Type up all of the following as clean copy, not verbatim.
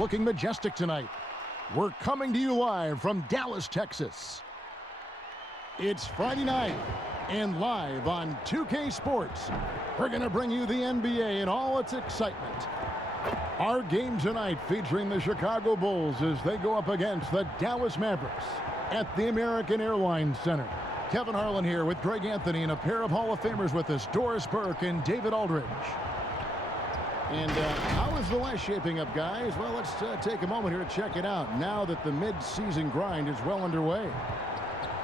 looking majestic tonight. We're coming to you live from Dallas, Texas. It's Friday night, and live on 2K Sports, we're going to bring you the NBA in all its excitement. Our game tonight featuring the Chicago Bulls as they go up against the Dallas Mavericks at the American Airlines Center. Kevin Harlan here with Greg Anthony and a pair of Hall of Famers with us, Doris Burke and David Aldridge. And how is the West shaping up, guys? Well, let's take a moment here to check it out now that the mid-season grind is well underway.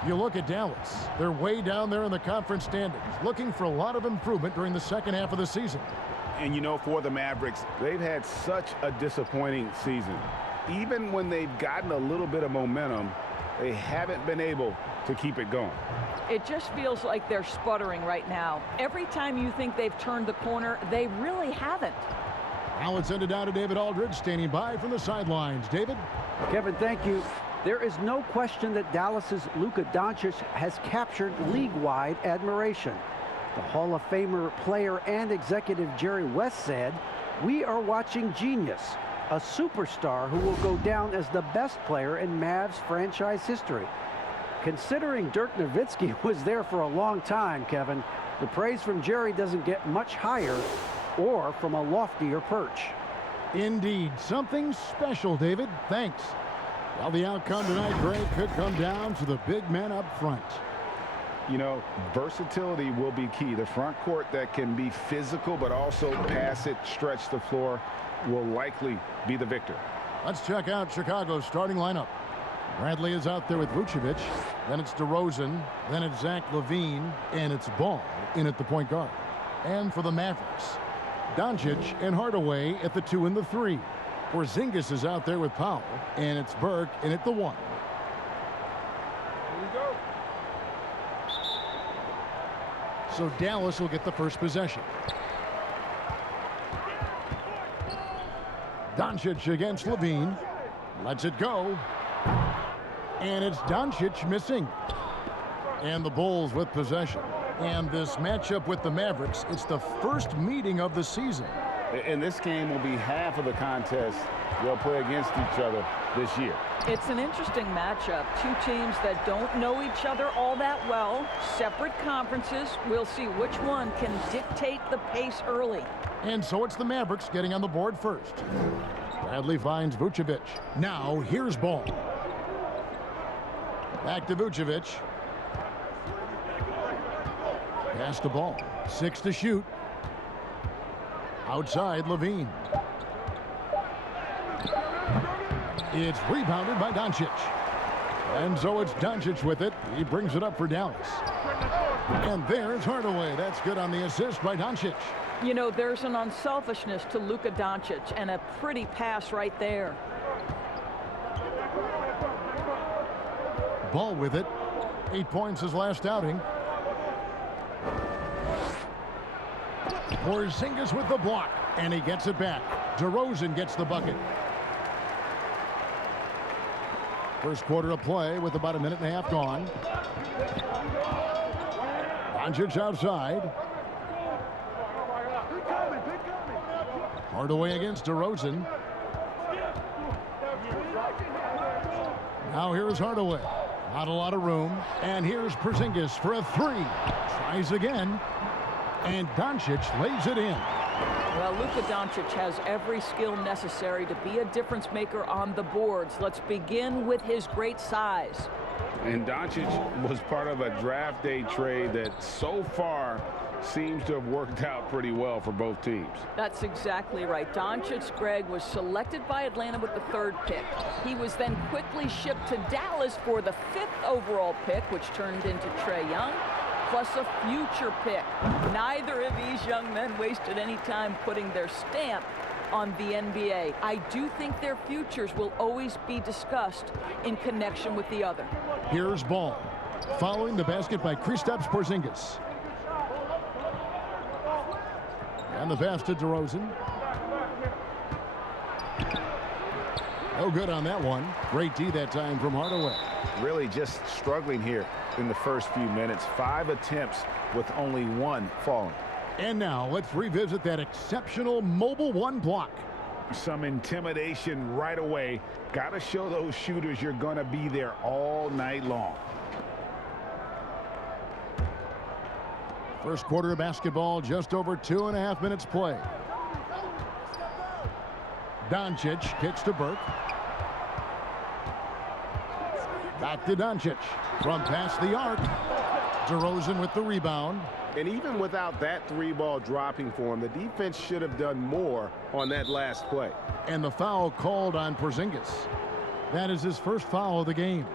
You look at Dallas. They're way down there in the conference standings, looking for a lot of improvement during the second half of the season. And, you know, for the Mavericks, they've had such a disappointing season. Even when they've gotten a little bit of momentum, they haven't been able to keep it going. It just feels like they're sputtering right now. Every time you think they've turned the corner, they really haven't. Now let's send it down to David Aldridge, standing by from the sidelines. David? Kevin, thank you. There is no question that Dallas's Luka Doncic has captured league-wide admiration. The Hall of Famer player and executive Jerry West said, "We are watching genius, a superstar who will go down as the best player in Mavs franchise history." Considering Dirk Nowitzki was there for a long time, Kevin, the praise from Jerry doesn't get much higher or from a loftier perch. Indeed, something special, David. Thanks. Well, the outcome tonight, Greg, could come down to the big men up front. You know, versatility will be key. The front court that can be physical but also pass it, stretch the floor, will likely be the victor. Let's check out Chicago's starting lineup. Bradley is out there with Vucevic. Then it's DeRozan. Then it's Zach LaVine. And it's Ball in at the point guard. And for the Mavericks, Doncic and Hardaway at the 2 and the 3. Porzingis is out there with Powell. And it's Burke in at the 1. Here we go. So Dallas will get the first possession. Doncic against LaVine. Lets it go. And it's Doncic missing. And the Bulls with possession. And this matchup with the Mavericks, it's the first meeting of the season. And this game will be half of the contest they'll play against each other this year. It's an interesting matchup. Two teams that don't know each other all that well. Separate conferences. We'll see which one can dictate the pace early. And so it's the Mavericks getting on the board first. Bradley finds Vucevic. Now here's Ball. Back to Vucevic. Pass the ball. 6 to shoot. Outside LaVine. It's rebounded by Doncic. And so it's Doncic with it. He brings it up for Dallas. And there's Hardaway. That's good on the assist by Doncic. You know, there's an unselfishness to Luka Doncic and a pretty pass right there. Ball with it. 8 points his last outing. Porzingis with the block. And he gets it back. DeRozan gets the bucket. First quarter of play with about a minute and a half gone. Doncic outside. Hardaway against DeRozan. Now here's Hardaway. Not a lot of room. And here's Porzingis for a 3. Tries again. And Doncic lays it in. Well, Luka Doncic has every skill necessary to be a difference maker on the boards. Let's begin with his great size. And Doncic was part of a draft day trade that so far seems to have worked out pretty well for both teams. That's exactly right. Doncic, Greg, was selected by Atlanta with the 3rd pick. He was then quickly shipped to Dallas for the 5th overall pick, which turned into Trae Young, plus a future pick. Neither of these young men wasted any time putting their stamp on the NBA. I do think their futures will always be discussed in connection with the other. Here's Ball. Following the basket by Kristaps Porzingis. And the pass to DeRozan. No good on that one. Great D that time from Hardaway. Really just struggling here in the first few minutes. 5 attempts with only 1 falling. And now let's revisit that exceptional mobile 1 block. Some intimidation right away. Got to show those shooters you're going to be there all night long. First quarter of basketball, just over 2.5 minutes play. Doncic kicks to Burke. Back to Doncic. From past the arc. DeRozan with the rebound. And even without that three-ball dropping for him, the defense should have done more on that last play. And the foul called on Porzingis. That is his first foul of the game.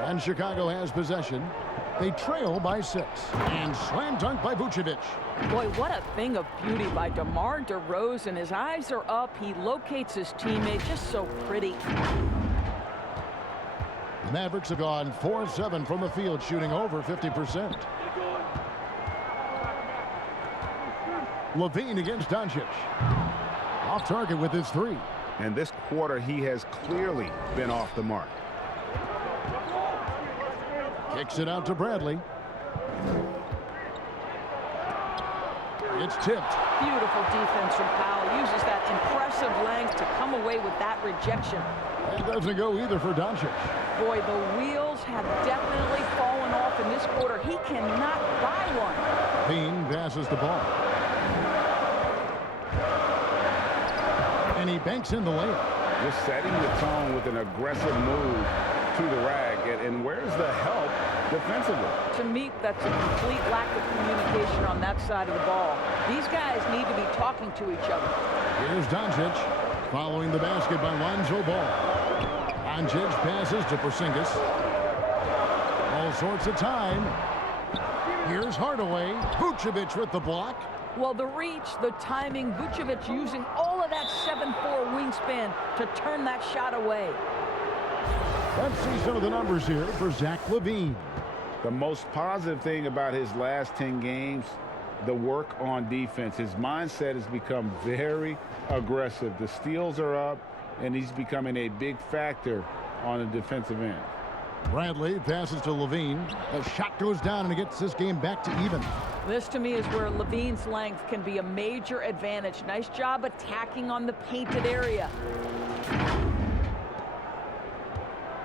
And Chicago has possession. They trail by 6. And slam dunk by Vucevic. Boy, what a thing of beauty by DeMar DeRozan. His eyes are up. He locates his teammate just so pretty. The Mavericks have gone 4-7 from the field, shooting over 50%. Levine against Doncic. Off target with his 3. And this quarter, he has clearly been off the mark. Kicks it out to Bradley. It's tipped. Beautiful defense from Powell. Uses that impressive length to come away with that rejection. It doesn't go either for Doncic. Boy, the wheels have definitely fallen off in this quarter. He cannot buy one. Bean passes the ball. And he banks in the layup. Just setting the tone with an aggressive move to the rag. And where's the help defensively? To me, that's a complete lack of communication on that side of the ball. These guys need to be talking to each other. Here's Doncic following the basket by Lonzo Ball. Doncic passes to Porzingis. All sorts of time. Here's Hardaway. Vucevic with the block. Well, the reach, the timing, Vucevic using all of that 7'4" wingspan to turn that shot away. Let's see some of the numbers here for Zach LaVine. The most positive thing about his last 10 games, the work on defense. His mindset has become very aggressive. The steals are up, and he's becoming a big factor on the defensive end. Bradley passes to LaVine. The shot goes down, and it gets this game back to even. This, to me, is where LaVine's length can be a major advantage. Nice job attacking on the painted area.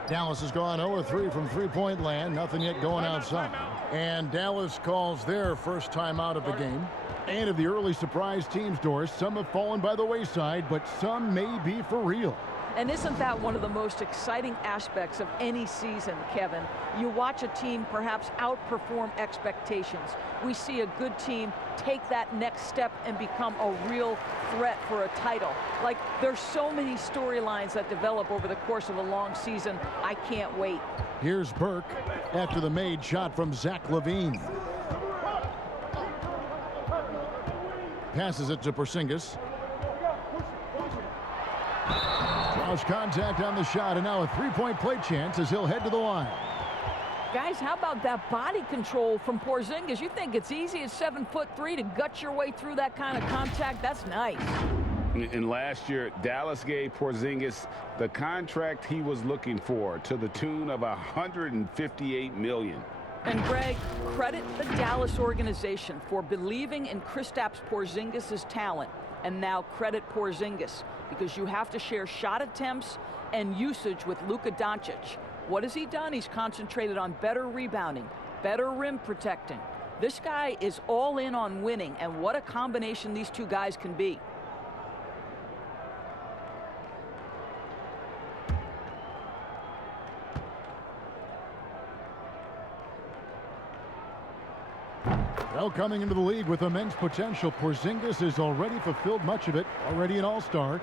Dallas has gone 0-3 from three-point land. Nothing yet going outside. And Dallas calls their first time out of the game. And of the early surprise teams, Doris, some have fallen by the wayside, but some may be for real. And isn't that one of the most exciting aspects of any season, Kevin? You watch a team perhaps outperform expectations. We see a good team take that next step and become a real threat for a title. Like, there's so many storylines that develop over the course of a long season. I can't wait. Here's Burke after the made shot from Zach LaVine. Passes it to Porzingis. Draws contact on the shot, and now a three-point play chance as he'll head to the line. Guys, how about that body control from Porzingis? You think it's easy at 7'3" to gut your way through that kind of contact? That's nice. And last year, Dallas gave Porzingis the contract he was looking for to the tune of $158 million. And Greg, credit the Dallas organization for believing in Kristaps Porzingis' talent. And now credit Porzingis, because you have to share shot attempts and usage with Luka Doncic. What has he done? He's concentrated on better rebounding, better rim protecting. This guy is all in on winning, and what a combination these two guys can be. Well, coming into the league with immense potential, Porzingis has already fulfilled much of it, already an all-star.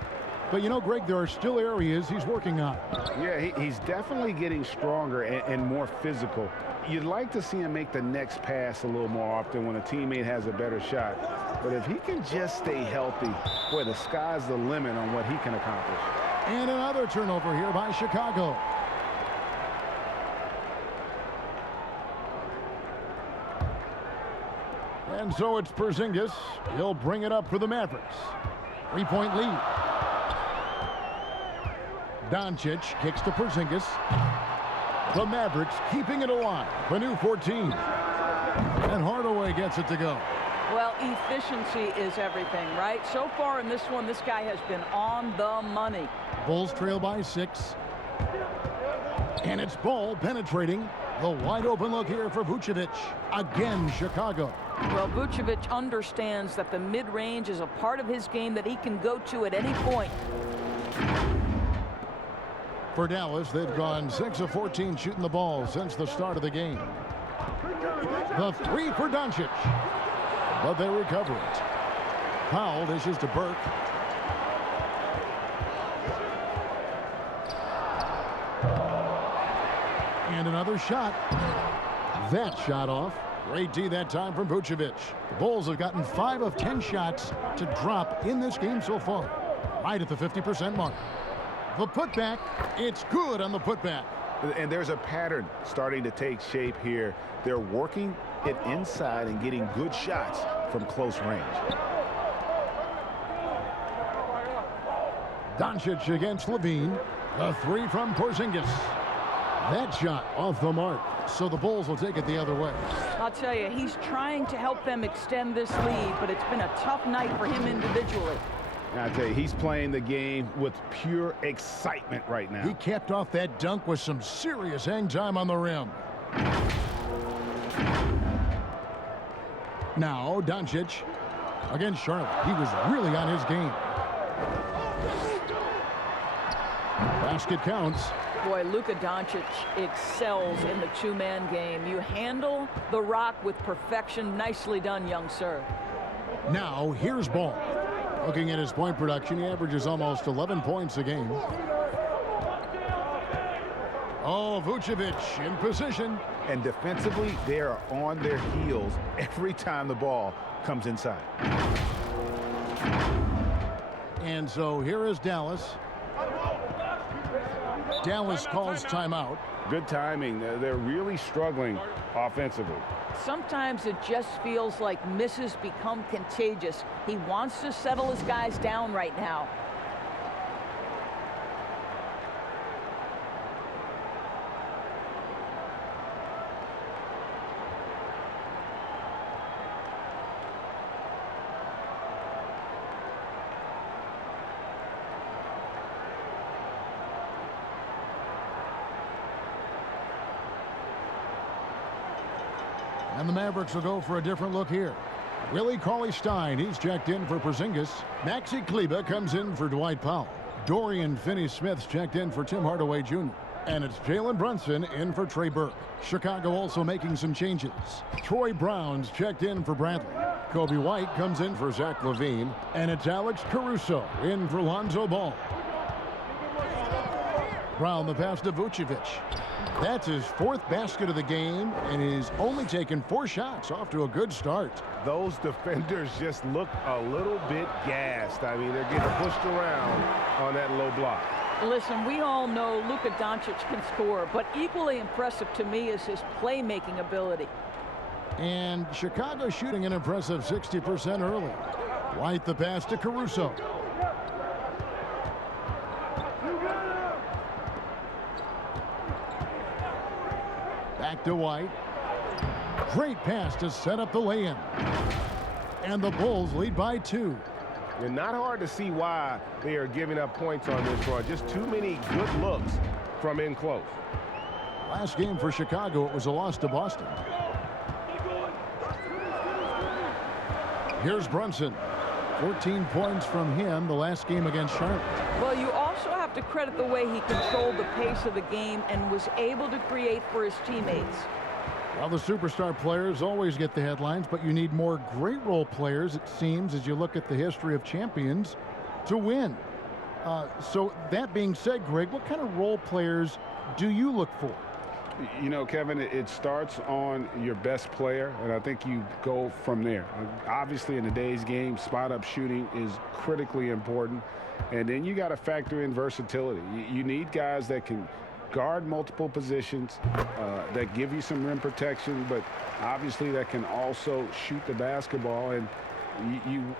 But you know, Greg, there are still areas he's working on. Yeah, he's definitely getting stronger and more physical. You'd like to see him make the next pass a little more often when a teammate has a better shot. But if he can just stay healthy, boy, the sky's the limit on what he can accomplish. And another turnover here by Chicago. And so it's Porzingis. He'll bring it up for the Mavericks. 3-point lead. Doncic kicks to Porzingis. The Mavericks keeping it alive. The new 14. And Hardaway gets it to go. Well, efficiency is everything, right? So far in this one, this guy has been on the money. Bulls trail by 6. And it's Ball penetrating. The wide open look here for Vucevic. Again, Chicago. Well, Vucevic understands that the mid-range is a part of his game that he can go to at any point. For Dallas, they've gone 6 of 14 shooting the ball since the start of the game. The 3 for Doncic. But they recover it. Powell dishes to Burke. And another shot. That shot off. Great D that time from Vucevic. The Bulls have gotten 5 of 10 shots to drop in this game so far. Right at the 50% mark. The putback, it's good on the putback. And there's a pattern starting to take shape here. They're working it inside and getting good shots from close range. Doncic against Levine. The 3 from Porzingis. That shot off the mark. So the Bulls will take it the other way. I'll tell you, he's trying to help them extend this lead, but it's been a tough night for him individually. I tell you, he's playing the game with pure excitement right now. He capped off that dunk with some serious hang time on the rim. Now, Doncic against Charlotte. He was really on his game. Basket counts. Boy, Luka Doncic excels in the two-man game. You handle the rock with perfection. Nicely done, young sir. Now, here's Ball. Looking at his point production, he averages almost 11 points a game. Oh, Vucevic in position. And defensively, they are on their heels every time the ball comes inside. And so here is Dallas. Dallas calls timeout. Good timing. They're really struggling offensively. Sometimes it just feels like misses become contagious. He wants to settle his guys down right now. And the Mavericks will go for a different look here. Willie Cauley-Stein, he's checked in for Porzingis. Maxi Kleber comes in for Dwight Powell. Dorian Finney-Smith's checked in for Tim Hardaway Jr. And it's Jalen Brunson in for Trey Burke. Chicago also making some changes. Troy Brown's checked in for Bradley. Kobe White comes in for Zach LaVine. And it's Alex Caruso in for Lonzo Ball. Brown the pass to Vucevic. That's his 4th basket of the game, and he's only taken 4 shots. Off to a good start. Those defenders just look a little bit gassed. I mean, they're getting pushed around on that low block. Listen, we all know Luka Doncic can score, but equally impressive to me is his playmaking ability. And Chicago shooting an impressive 60% early. White the pass to Caruso. Back to White. Great pass to set up the lay-in. And the Bulls lead by 2. And not hard to see why they are giving up points on this run. Just too many good looks from in close. Last game for Chicago, it was a loss to Boston. Here's Brunson. 14 points from him the last game against Charlotte. Well, you also have to credit the way he controlled the pace of the game and was able to create for his teammates. Well, the superstar players always get the headlines, but you need more great role players, it seems, as you look at the history of champions, to win. So that being said, Greg, what kind of role players do you look for? You know, Kevin, it starts on your best player, and I think you go from there. Obviously, in today's game, spot-up shooting is critically important, and then you got to factor in versatility. You need guys that can guard multiple positions that give you some rim protection, but obviously that can also shoot the basketball. And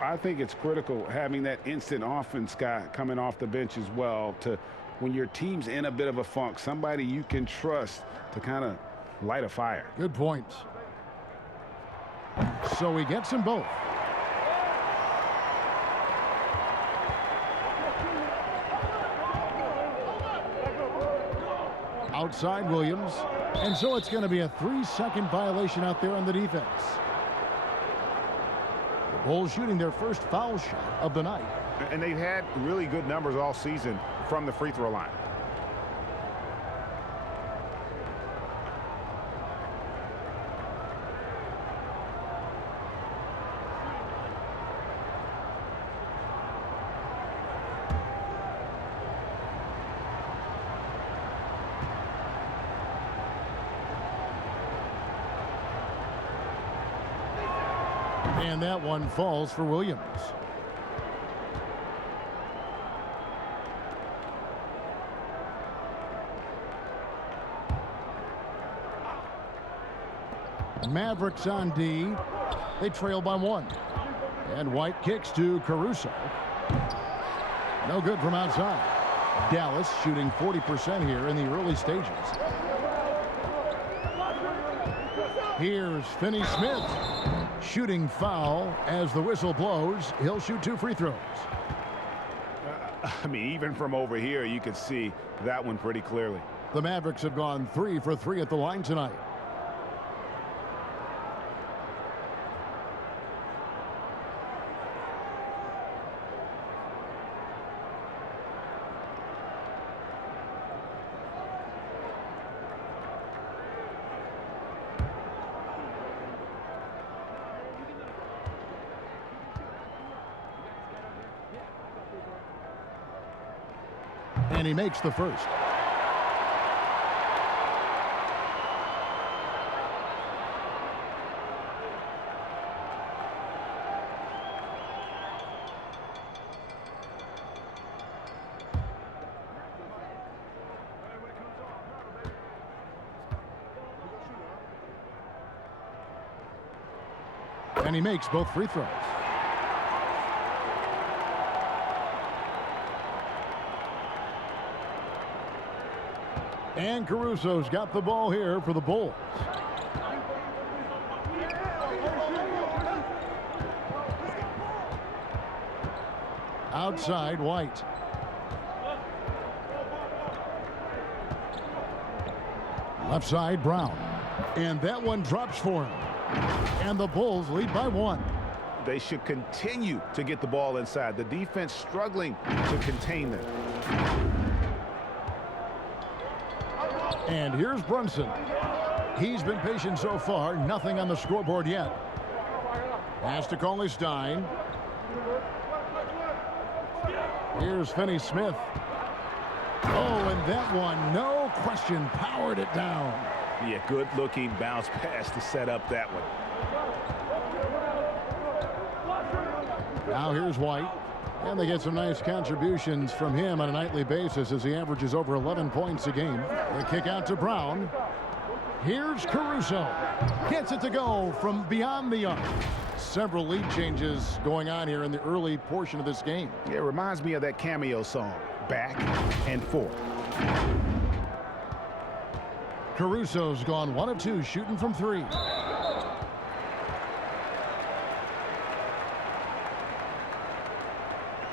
I think it's critical having that instant offense guy coming off the bench as well, to when your team's in a bit of a funk, somebody you can trust to kind of light a fire. Good points. So he gets them both. Outside Williams. And so it's going to be a 3-second violation out there on the defense. The Bulls shooting their first foul shot of the night. And they've had really good numbers all season from the free throw line. And that one falls for Williams. Mavericks on D. They trail by 1. And White kicks to Caruso. No good from outside. Dallas shooting 40% here in the early stages. Here's Finney-Smith. Shooting foul as the whistle blows. He'll shoot 2 free throws. I mean, even from over here, you could see that one pretty clearly. The Mavericks have gone 3 for 3 at the line tonight. And he makes the first. And he makes both free throws. And Caruso's got the ball here for the Bulls. Outside White. Left side Brown. And that one drops for him. And the Bulls lead by 1. They should continue to get the ball inside. The defense struggling to contain them. And here's Brunson. He's been patient so far. Nothing on the scoreboard yet. Has to call his Stein. Here's Finney-Smith. Oh, and that one, no question, powered it down. Yeah, good-looking bounce pass to set up that one. Now here's White. And they get some nice contributions from him on a nightly basis as he averages over 11 points a game. The kick out to Brown. Here's Caruso. Gets it to go from beyond the arc. Several lead changes going on here in the early portion of this game. Yeah, it reminds me of that cameo song, Back and Forth. Caruso's gone 1 of 2 shooting from 3.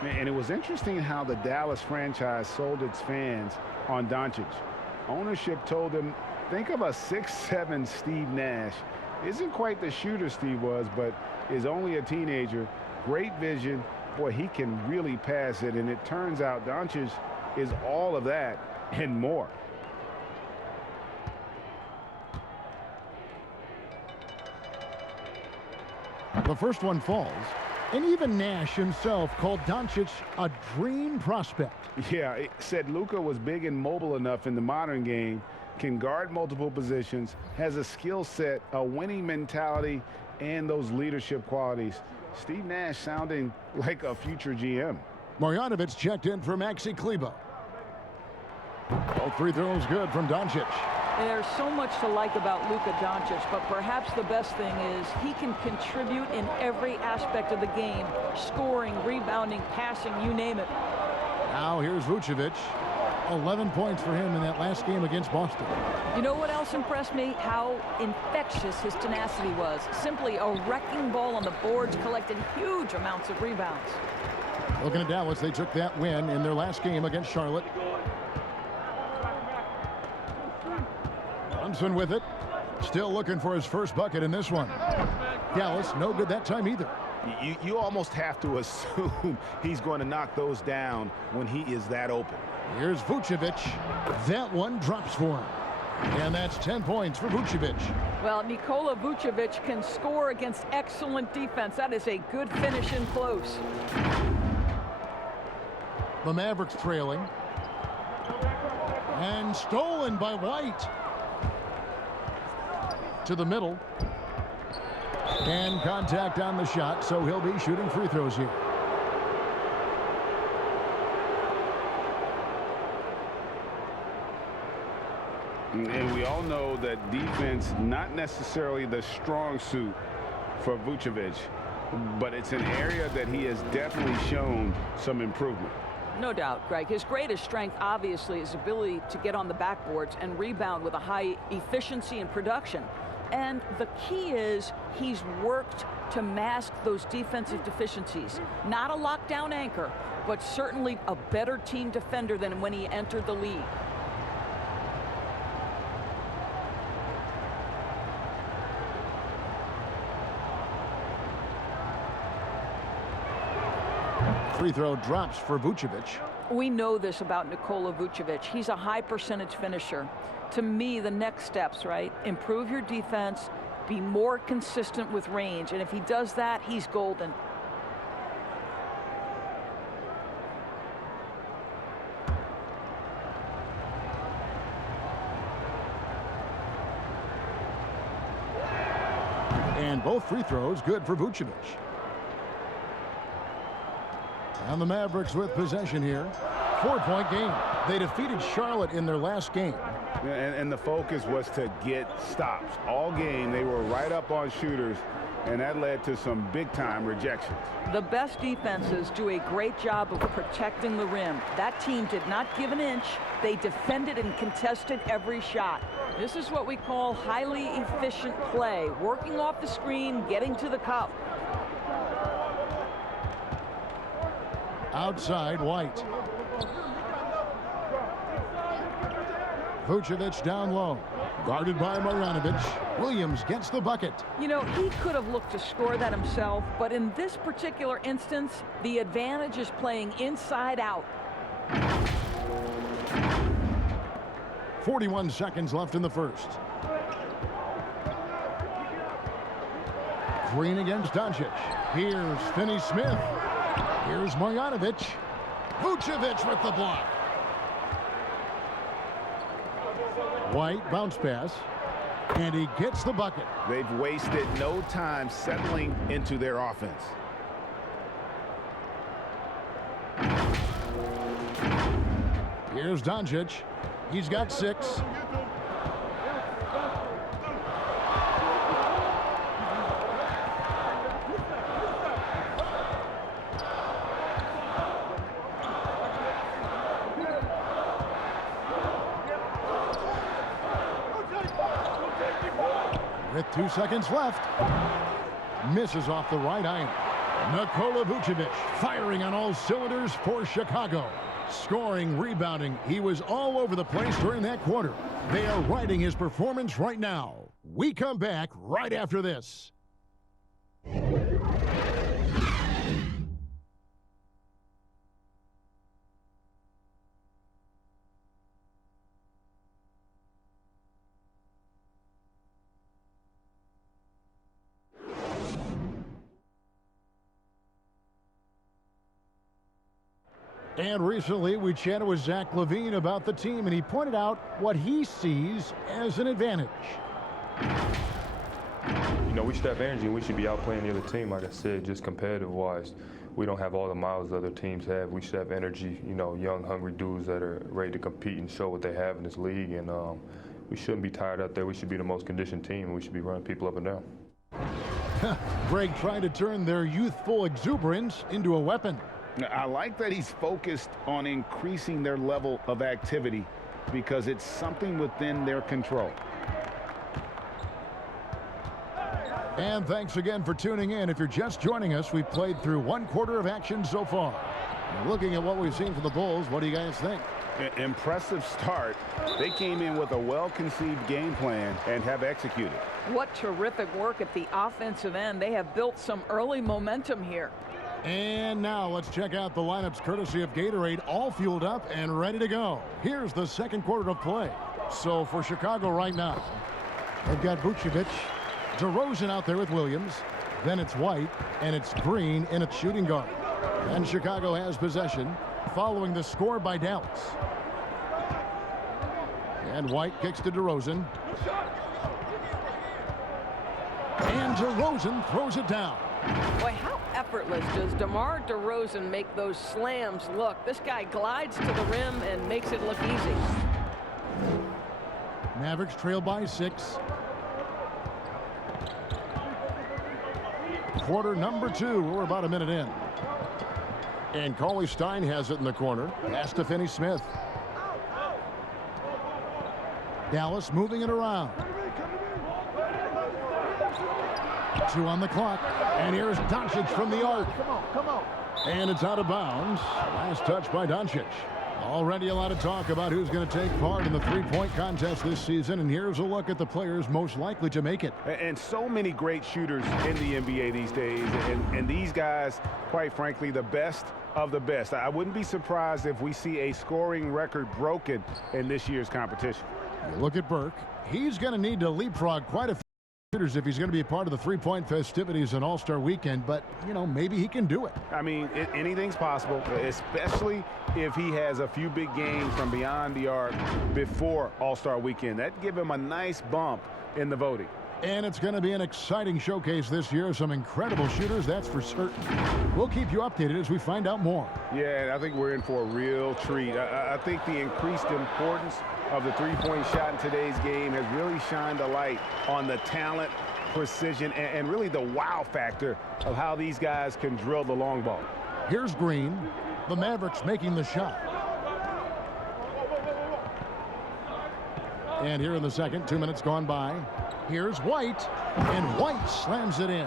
And it was interesting how the Dallas franchise sold its fans on Doncic. Ownership told them, think of a 6'7" Steve Nash. Isn't quite the shooter Steve was, but is only a teenager. Great vision. Boy, he can really pass it. And it turns out Doncic is all of that and more. The first one falls. And even Nash himself called Doncic a dream prospect. Yeah, it said Luka was big and mobile enough in the modern game, can guard multiple positions, has a skill set, a winning mentality, and those leadership qualities. Steve Nash sounding like a future GM. Marjanovic checked in for Maxi Kleber. Both free throws good from Doncic. There's so much to like about Luka Doncic, but perhaps the best thing is he can contribute in every aspect of the game. Scoring, rebounding, passing, you name it. Now here's Vucevic. 11 points for him in that last game against Boston. You know what else impressed me? How infectious his tenacity was. Simply a wrecking ball on the boards, collecting huge amounts of rebounds. Looking at Dallas, they took that win in their last game against Charlotte. Brunson with it. Still looking for his first bucket in this one. Dallas, no good that time either. You almost have to assume he's going to knock those down when he is that open. Here's Vucevic. That one drops for him. And that's 10 points for Vucevic. Well, Nikola Vucevic can score against excellent defense. That is a good finish in close. The Mavericks trailing. And stolen by White. To the middle. And contact on the shot, so he'll be shooting free throws here. And we all know that defense, not necessarily the strong suit for Vucevic, but it's an area that he has definitely shown some improvement. No doubt, Greg. His greatest strength, obviously, is ability to get on the backboards and rebound with a high efficiency and production. And the key is he's worked to mask those defensive deficiencies. Not a lockdown anchor, but certainly a better team defender than when he entered the league. Free throw drops for Vucevic. We know this about Nikola Vucevic. He's a high percentage finisher. To me, the next steps, right? Improve your defense, be more consistent with range, and if he does that, he's golden. And both free throws good for Vucevic. And the Mavericks with possession here. 4-point game. They defeated Charlotte in their last game. And the focus was to get stops. All game, they were right up on shooters, and that led to some big-time rejections. The best defenses do a great job of protecting the rim. That team did not give an inch. They defended and contested every shot. This is what we call highly efficient play. Working off the screen, getting to the cup. Outside, White. Vucevic down low. Guarded by Marjanovic. Williams gets the bucket. You know, he could have looked to score that himself, but in this particular instance, the advantage is playing inside out. 41 seconds left in the first. Green against Doncic. Here's Finney-Smith. Here's Marjanovic. Vucevic with the block. White bounce pass. And he gets the bucket. They've wasted no time settling into their offense. Here's Doncic. He's got 6. With 2 seconds left. Misses off the right iron. Nikola Vucevic firing on all cylinders for Chicago. Scoring, rebounding. He was all over the place during that quarter. They are riding his performance right now. We come back right after this. And recently, we chatted with Zach LaVine about the team, and he pointed out what he sees as an advantage. You know, we should have energy, and we should be outplaying the other team, like I said, just competitive-wise. we don't have all the miles other teams have. We should have energy, you know, young, hungry dudes that are ready to compete and show what they have in this league. And we shouldn't be tired out there. We should be the most conditioned team, and we should be running people up and down. Greg trying to turn their youthful exuberance into a weapon. I like that he's focused on increasing their level of activity because it's something within their control. And thanks again for tuning in. If you're just joining us, we've played through 1/4 of action so far. Looking at what we've seen from the Bulls, what do you guys think? Impressive start. They came in with a well-conceived game plan and have executed. What terrific work at the offensive end. They have built some early momentum here. And now let's check out the lineups courtesy of Gatorade, all fueled up and ready to go. Here's the second quarter of play. So for Chicago right now, they've got Vucevic, DeRozan out there with Williams. Then it's White, and it's Green in its shooting guard. And Chicago has possession following the score by Dallas. And White kicks to DeRozan. And DeRozan throws it down. Boy, how effortless does DeMar DeRozan make those slams look? This guy glides to the rim and makes it look easy. Mavericks trail by 6. Quarter number 2. We're about a minute in. And Cauley Stein has it in the corner. Pass to Finney-Smith. Dallas moving it around. 2 on the clock. And here's Doncic from the arc. Come on. And it's out of bounds. Last touch by Doncic. Already a lot of talk about who's going to take part in the three-point contest this season. And here's a look at the players most likely to make it. And so many great shooters in the NBA these days. And these guys, quite frankly, the best of the best. I wouldn't be surprised if we see a scoring record broken in this year's competition. You look at Burke. He's going to need to leapfrog quite a few shooters if he's going to be a part of the three-point festivities in All-Star Weekend, but, you know, maybe he can do it. I mean, anything's possible, especially if he has a few big games from beyond the arc before All-Star Weekend. That'd give him a nice bump in the voting. And it's going to be an exciting showcase this year. Some incredible shooters, that's for certain. We'll keep you updated as we find out more. Yeah, I think we're in for a real treat. I think the increased importance of the three-point shot in today's game has really shined a light on the talent, precision, and really the wow factor of how these guys can drill the long ball. Here's Green. The Mavericks making the shot. And here in the second, 2 minutes gone by. Here's White, and White slams it in.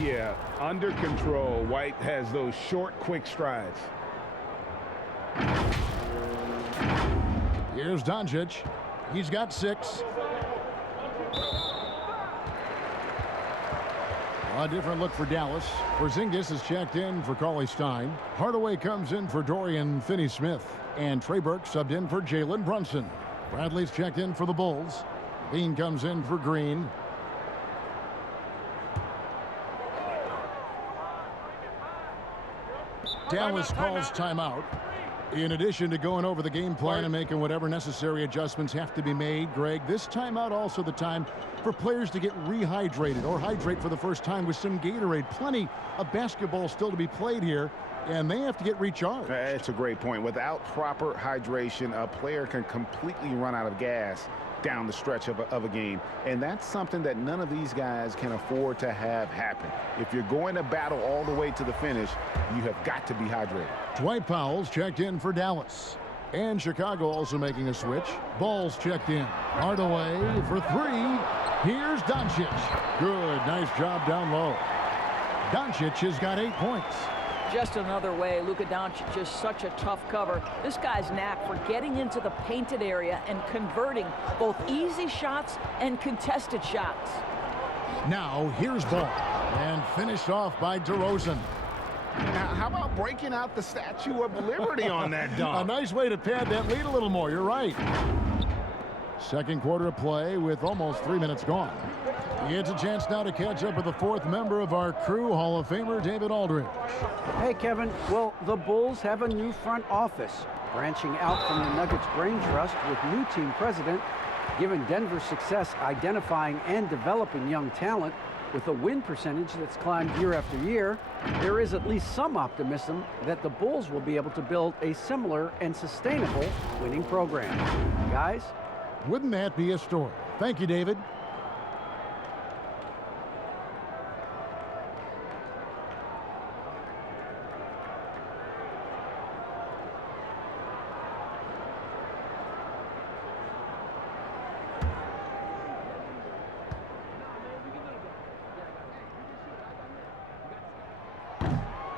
Yeah, under control. White has those short, quick strides. Here's Doncic. He's got 6. A different look for Dallas. Porzingis is checked in for Cauley Stein. Hardaway comes in for Dorian Finney-Smith. And Trey Burke subbed in for Jalen Brunson. Bradley's checked in for the Bulls. Bean comes in for Green. Dallas calls timeout. In addition to going over the game plan and making whatever necessary adjustments have to be made, Greg, this timeout also the time for players to get rehydrated or hydrate for the first time with some Gatorade. Plenty of basketball still to be played here, and they have to get recharged. That's a great point. Without proper hydration, a player can completely run out of gas down the stretch of a game, and that's something that none of these guys can afford to have happen. If you're going to battle all the way to the finish, you have got to be hydrated. Dwight Powell's checked in for Dallas. And Chicago also making a switch. Ball's checked in. Hardaway for 3. Here's Doncic. Good, nice job down low. Doncic has got 8 points. Just another way. Luka Doncic is such a tough cover. This guy's knack for getting into the painted area and converting both easy shots and contested shots. Now here's Ball. And finished off by DeRozan. Now, how about breaking out the Statue of Liberty on that dunk? A nice way to pad that lead a little more. You're right. Second quarter of play with almost 3 minutes gone. It's a chance now to catch up with the fourth member of our crew, Hall of Famer David Aldridge. Hey, Kevin. Well, the Bulls have a new front office, branching out from the Nuggets Brain Trust with new team president. Given Denver's success identifying and developing young talent, With a win percentage that's climbed year after year, there is at least some optimism that the Bulls will be able to build a similar and sustainable winning program. Guys? Wouldn't that be a story? Thank you, David.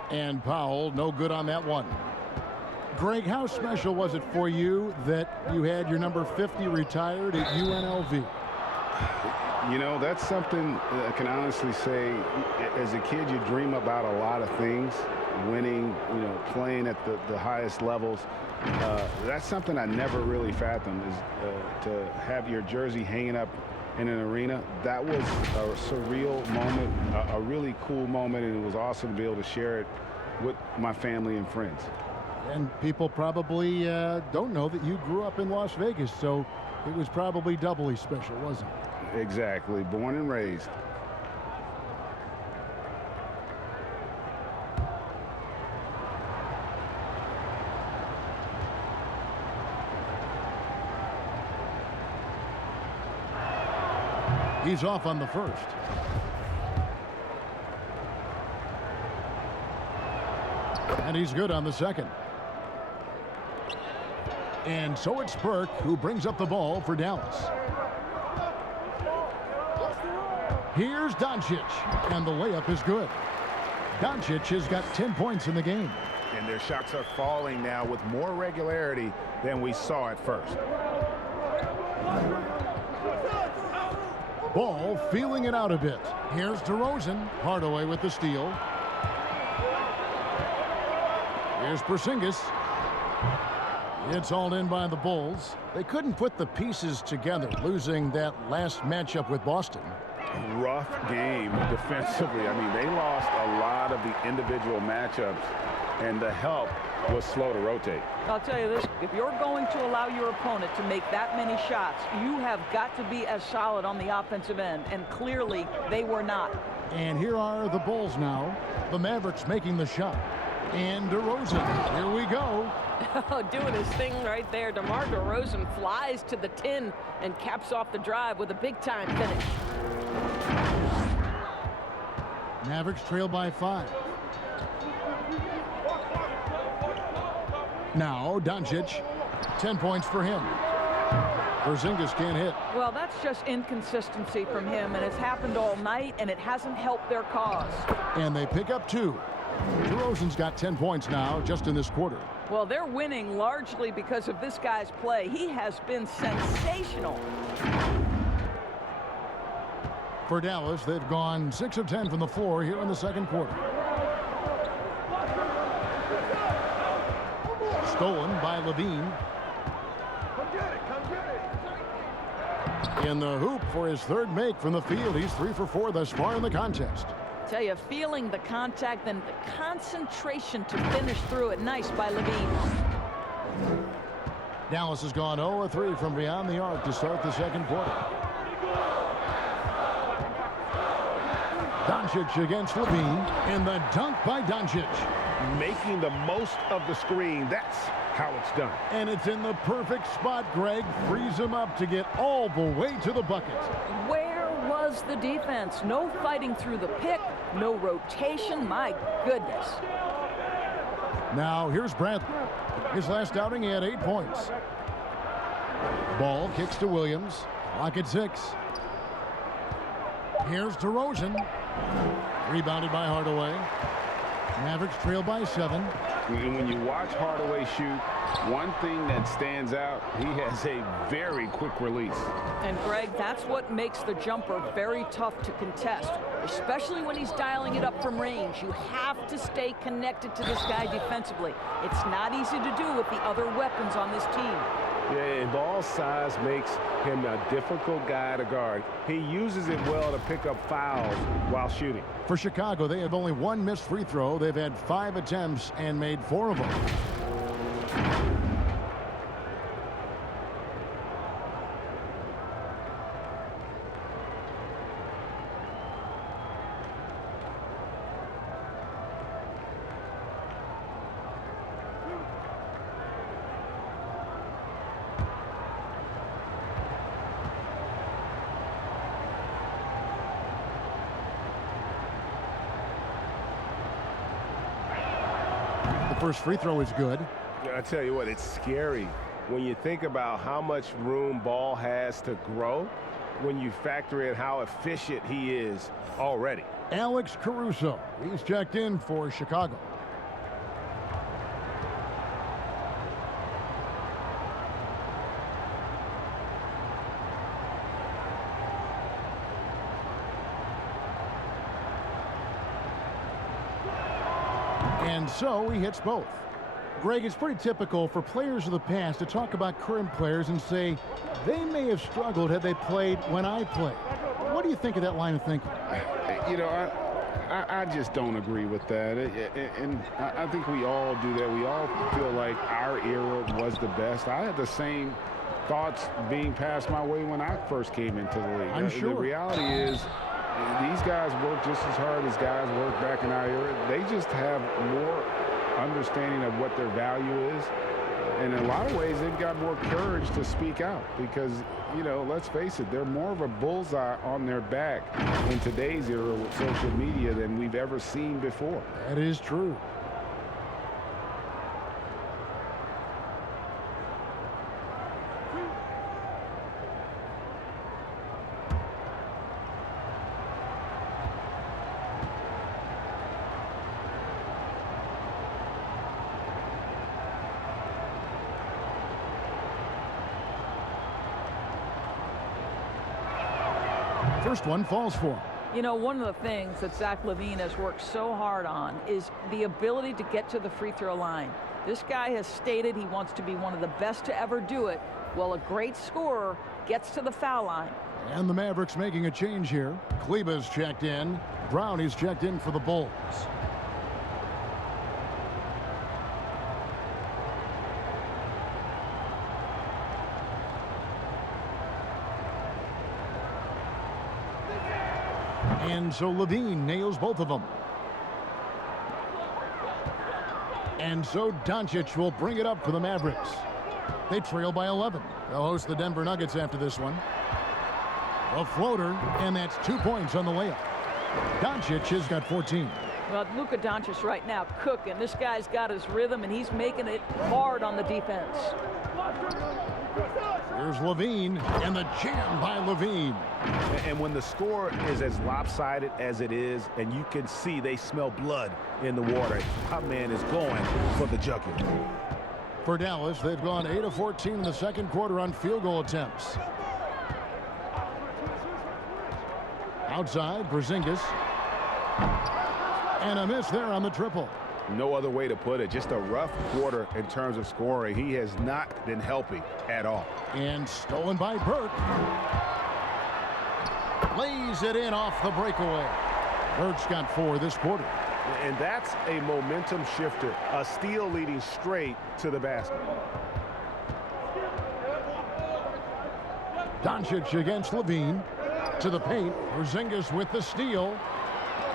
And Powell, no good on that one. Greg, how special was it for you that you had your number 50 retired at UNLV? You know, that's something I can honestly say. As a kid, you dream about a lot of things, winning, you know, playing at the highest levels. That's something I never really fathomed, is to have your jersey hanging up in an arena. That was a surreal moment, a really cool moment, and it was awesome to be able to share it with my family and friends. And people probably don't know that you grew up in Las Vegas, so it was probably doubly special, wasn't it? Exactly. Born and raised. He's off on the first. And he's good on the second. And so it's Burke who brings up the ball for Dallas. Here's Doncic, and the layup is good. Doncic has got 10 points in the game. And their shots are falling now with more regularity than we saw at first. Ball feeling it out a bit. Here's DeRozan. Hardaway with the steal. Here's Porzingis. It's hauled in by the Bulls. They couldn't put the pieces together, losing that last matchup with Boston. Rough game defensively. I mean, they lost a lot of the individual matchups, and the help was slow to rotate. I'll tell you this, if you're going to allow your opponent to make that many shots, you have got to be as solid on the offensive end, and clearly they were not. And here are the Bulls now. The Mavericks making the shot. And DeRozan, here we go. Doing his thing right there. DeMar DeRozan flies to the 10 and caps off the drive with a big-time finish. Mavericks trail by 5. Now Doncic, 10 points for him. Porzingis can't hit. Well, that's just inconsistency from him, and it's happened all night, and it hasn't helped their cause. And they pick up 2. DeRozan's got 10 points now just in this quarter. Well, they're winning largely because of this guy's play. He has been sensational. For Dallas, they've gone 6 of 10 from the floor here in the second quarter. Stolen by Levine. In the hoop for his third make from the field. He's 3 for 4 thus far in the contest. Tell you, feeling the contact and the concentration to finish through it. Nice by Levine. Dallas has gone 0 of 3 from beyond the arc to start the second quarter. Doncic against Levine, and the dunk by Doncic. Making the most of the screen. That's how it's done. And it's in the perfect spot, Greg. Frees him up to get all the way to the bucket. Where was the defense? No fighting through the pick, no rotation. My goodness. Now here's Bradley. His last outing, he had 8 points. Ball kicks to Williams. Clock at 6. Here's DeRozan. Rebounded by Hardaway. Mavericks trail by 7. When you watch Hardaway shoot, one thing that stands out, he has a very quick release. And Greg, that's what makes the jumper very tough to contest, especially when he's dialing it up from range. You have to stay connected to this guy defensively. It's not easy to do with the other weapons on this team. Yeah, and ball size makes him a difficult guy to guard. He uses it well to pick up fouls while shooting. For Chicago, they have only 1 missed free throw. They've had 5 attempts and made 4 of them. first free throw is good. I tell you what, it's scary when you think about how much room Ball has to grow when you factor in how efficient he is already. Alex Caruso, he's checked in for Chicago. And so he hits both. Greg, it's pretty typical for players of the past to talk about current players and say they may have struggled had they played when I played. What do you think of that line of thinking? You know, I just don't agree with that. And I think we all do that. We all feel like our era was the best. I had the same thoughts being passed my way when I first came into the league. I'm sure. The reality is these guys work just as hard as guys worked back in our era. They just have more understanding of what their value is. And in a lot of ways, they've got more courage to speak out because, you know, let's face it, they're more of a bullseye on their back in today's era with social media than we've ever seen before. That is true. First one falls for him. You know, one of the things that Zach LaVine has worked so hard on is the ability to get to the free throw line. This guy has stated he wants to be one of the best to ever do it. Well, a great scorer gets to the foul line. And the Mavericks making a change here. Kleba's checked in. Brown is checked in for the Bulls. And so LaVine nails both of them. And so Doncic will bring it up for the Mavericks. They trail by 11. They'll host the Denver Nuggets after this one. A floater, and that's 2 points on the layup. Doncic has got 14. Well, Luka Doncic right now cooking. This guy's got his rhythm, and he's making it hard on the defense. Here's LaVine, and the jam by LaVine. And when the score is as lopsided as it is, and you can see they smell blood in the water, our man is going for the jugular. For Dallas, they've gone 8 of 14 in the second quarter on field goal attempts. Outside, Porzingis. And a miss there on the triple. No other way to put it. Just a rough quarter in terms of scoring. He has not been helping at all. And stolen by Burke. Lays it in off the breakaway. Burke's got 4 this quarter. And that's a momentum shifter. A steal leading straight to the basket. Doncic against LaVine. To the paint. Porzingis with the steal.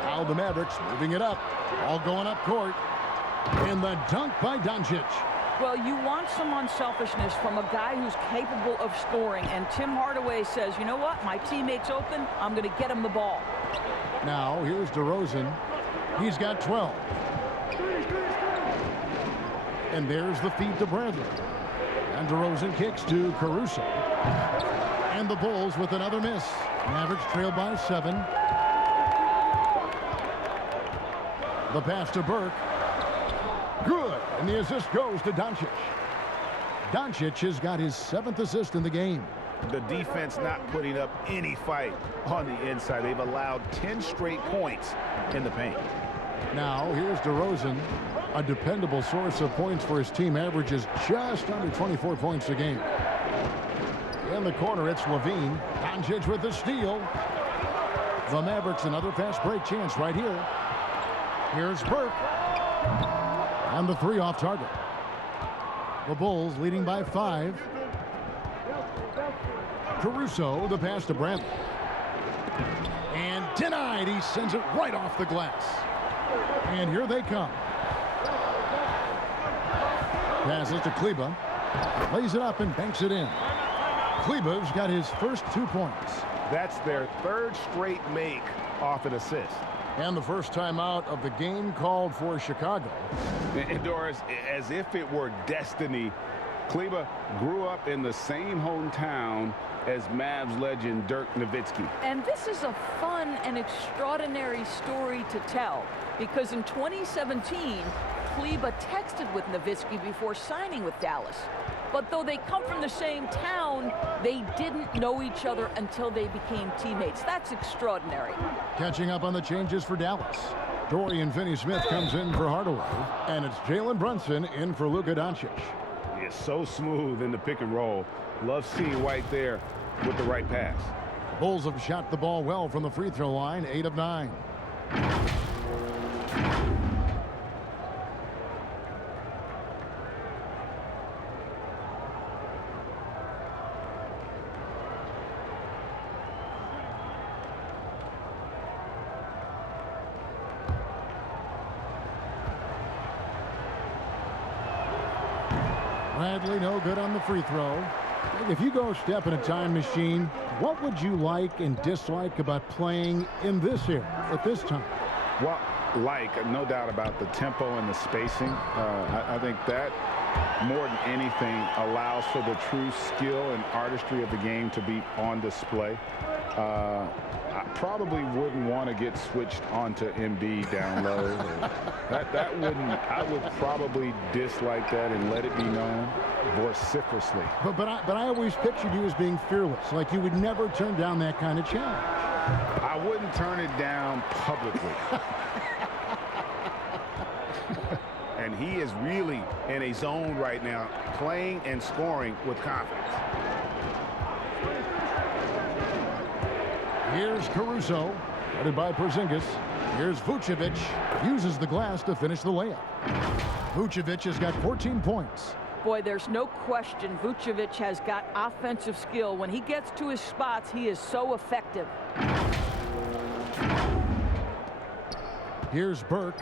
Now the Mavericks moving it up. All going up court. And the dunk by Doncic. Well, you want some unselfishness from a guy who's capable of scoring. And Tim Hardaway says, you know what? My teammate's open. I'm going to get him the ball. Now, here's DeRozan. He's got 12. And there's the feed to Bradley. And DeRozan kicks to Caruso. And the Bulls with another miss. Mavericks trail by 7. The pass to Burke. Good. And the assist goes to Doncic. Doncic has got his 7th assist in the game. The defense not putting up any fight on the inside. They've allowed 10 straight points in the paint. Now, here's DeRozan. A dependable source of points for his team. Averages just under 24 points a game. In the corner, it's LaVine. Doncic with the steal. The Mavericks another fast break chance right here. Here's Burke. And the 3 off target. The Bulls leading by 5. Caruso, the pass to Bradley. And denied. He sends it right off the glass. And here they come. Passes to Kleba. Lays it up and banks it in. Kleba's got his first 2 points. That's their 3rd straight make off an assist. And the first timeout of the game called for Chicago. And Doris, as if it were destiny, Kleba grew up in the same hometown as Mavs legend Dirk Nowitzki. And this is a fun and extraordinary story to tell, because in 2017, Kleba texted with Nowitzki before signing with Dallas. But though they come from the same town, they didn't know each other until they became teammates. That's extraordinary. Catching up on the changes for Dallas. Dorian Finney-Smith comes in for Hardaway, and it's Jalen Brunson in for Luka Doncic. It's so smooth in the pick and roll. Love seeing White there with the right pass. Bulls have shot the ball well from the free throw line, 8 of 9. Bradley, no good on the free throw. If you go step in a time machine, what would you like and dislike about playing in this era at this time? Well, no doubt about the tempo and the spacing. I think that more than anything allows for the true skill and artistry of the game to be on display. I probably wouldn't want to get switched onto Embiid down low. that wouldn't. I would probably dislike that and let it be known vociferously. But I always pictured you as being fearless, like you would never turn down that kind of challenge. I wouldn't turn it down publicly. And he is really in a zone right now, playing and scoring with confidence. Here's Caruso, headed by Porzingis. Here's Vucevic, uses the glass to finish the layup. Vucevic has got 14 points. Boy, there's no question Vucevic has got offensive skill. When he gets to his spots, he is so effective. Here's Burke.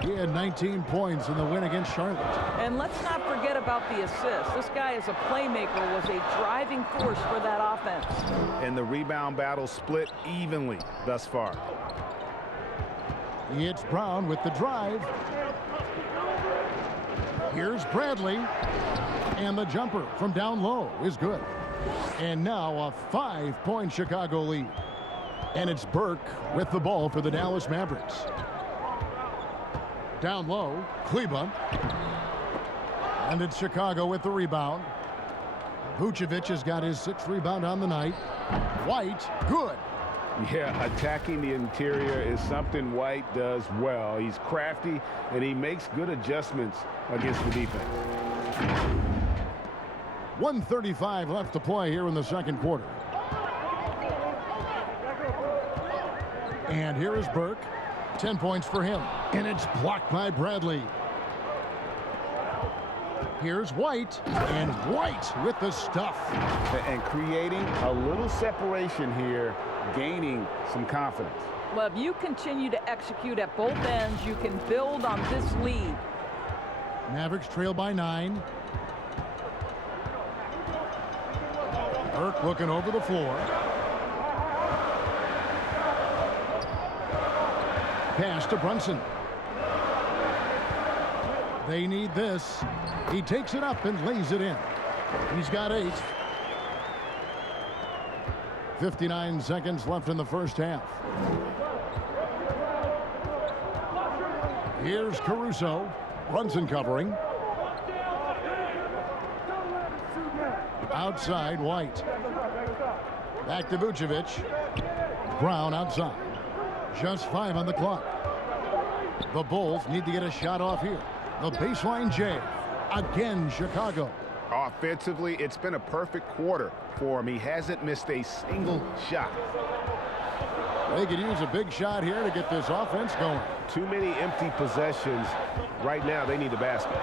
He had 19 points in the win against Charlotte. And let's not forget about the assists. This guy is a playmaker, was a driving force for that offense. And the rebound battle split evenly thus far. It's Brown with the drive. Here's Bradley. And the jumper from down low is good. And now a 5-point Chicago lead. And it's Burke with the ball for the Dallas Mavericks. Down low, Kleba. And it's Chicago with the rebound. Vucevic has got his 6th rebound on the night. White, good. Yeah, attacking the interior is something White does well. He's crafty, and he makes good adjustments against the defense. 1:35 left to play here in the second quarter. And here is Burke. 10 points for him. And it's blocked by Bradley. Here's White. And White with the stuff. And creating a little separation here, gaining some confidence. Well, if you continue to execute at both ends, you can build on this lead. Mavericks trail by 9. Burke looking over the floor. Pass to Brunson. They need this. He takes it up and lays it in. He's got 8. 59 seconds left in the first half. Here's Caruso. Brunson covering. Outside, White. Back to Vucevic. Brown outside. Just 5 on the clock. The Bulls need to get a shot off here. The baseline J. Again, Chicago. Offensively, it's been a perfect quarter for him. He hasn't missed a single shot. They could use a big shot here to get this offense going. Too many empty possessions. Right now, they need a basket.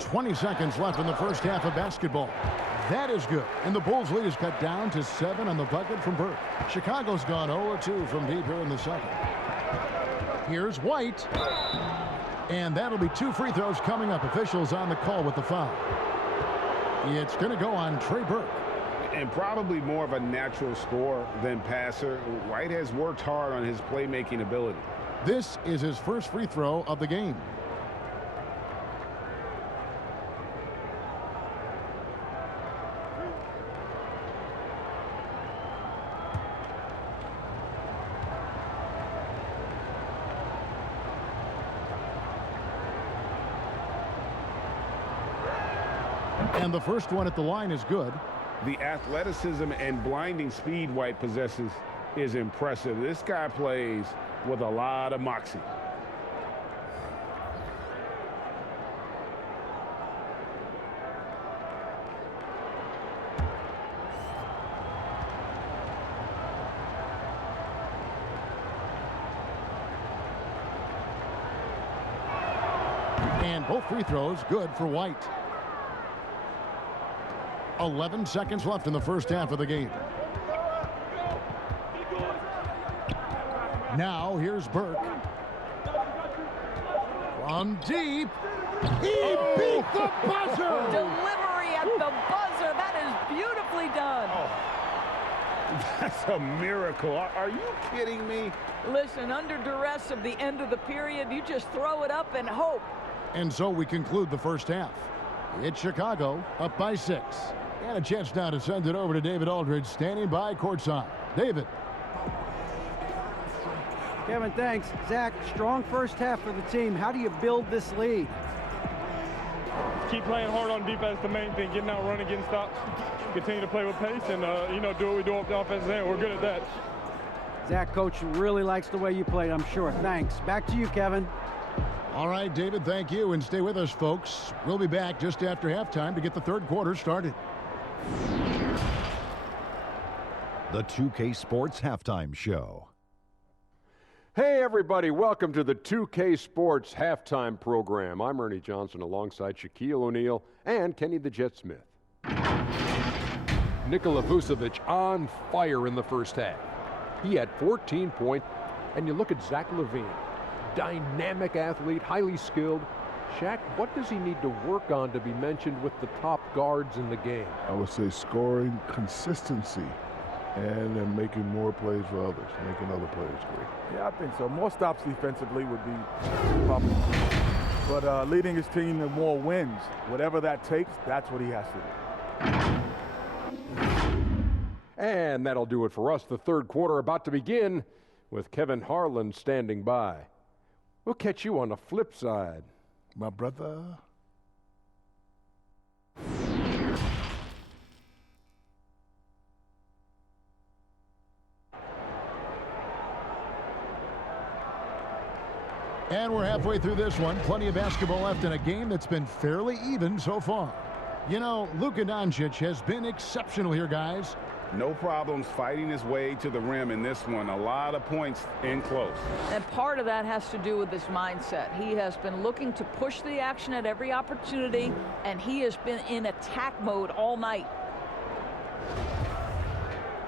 20 seconds left in the first half of basketball. That is good. And the Bulls' lead is cut down to 7 on the bucket from Burke. Chicago's gone 0-2 from deep here in the second. Here's White. And that'll be 2 free throws coming up. Officials on the call with the foul. It's going to go on Trey Burke. And probably more of a natural scorer than passer. White has worked hard on his playmaking ability. This is his first free throw of the game. And the first one at the line is good. The athleticism and blinding speed White possesses is impressive. This guy plays with a lot of moxie. And both free throws good for White. 11 seconds left in the first half of the game. Now here's Burke. From deep. He beat the buzzer. Delivery at the buzzer. That is beautifully done. That's a miracle. Are you kidding me? Listen, under duress of the end of the period, you just throw it up and hope. And so we conclude the first half. It's Chicago up by 6. And a chance now to send it over to David Aldridge, standing by courtside. David. Kevin, thanks. Zach, strong first half for the team. How do you build this lead? Keep playing hard on defense, the main thing. Getting out, running, getting stops. Continue to play with pace and, do what we do off the offensive end. We're good at that. Zach, coach really likes the way you played, I'm sure. Thanks. Back to you, Kevin. All right, David, thank you. And stay with us, folks. We'll be back just after halftime to get the third quarter started. The 2K Sports Halftime Show. Hey, everybody. Welcome to the 2K Sports Halftime Program. I'm Ernie Johnson alongside Shaquille O'Neal and Kenny the Jet Smith. Nikola Vucevic on fire in the first half. He had 14 points. And you look at Zach LaVine, dynamic athlete, highly skilled. Shaq, what does he need to work on to be mentioned with the top guards in the game? I would say scoring consistency and then making more plays for others, making other players great. Yeah, I think so. More stops defensively would be probably. But leading his team to more wins, whatever that takes, that's what he has to do. And that'll do it for us. The third quarter about to begin with Kevin Harlan standing by. We'll catch you on the flip side. My brother. And we're halfway through this one. Plenty of basketball left in a game that's been fairly even so far. You know, Luka Doncic has been exceptional here, guys. No problems fighting his way to the rim in this one. A lot of points in close. And part of that has to do with his mindset. He has been looking to push the action at every opportunity, and he has been in attack mode all night.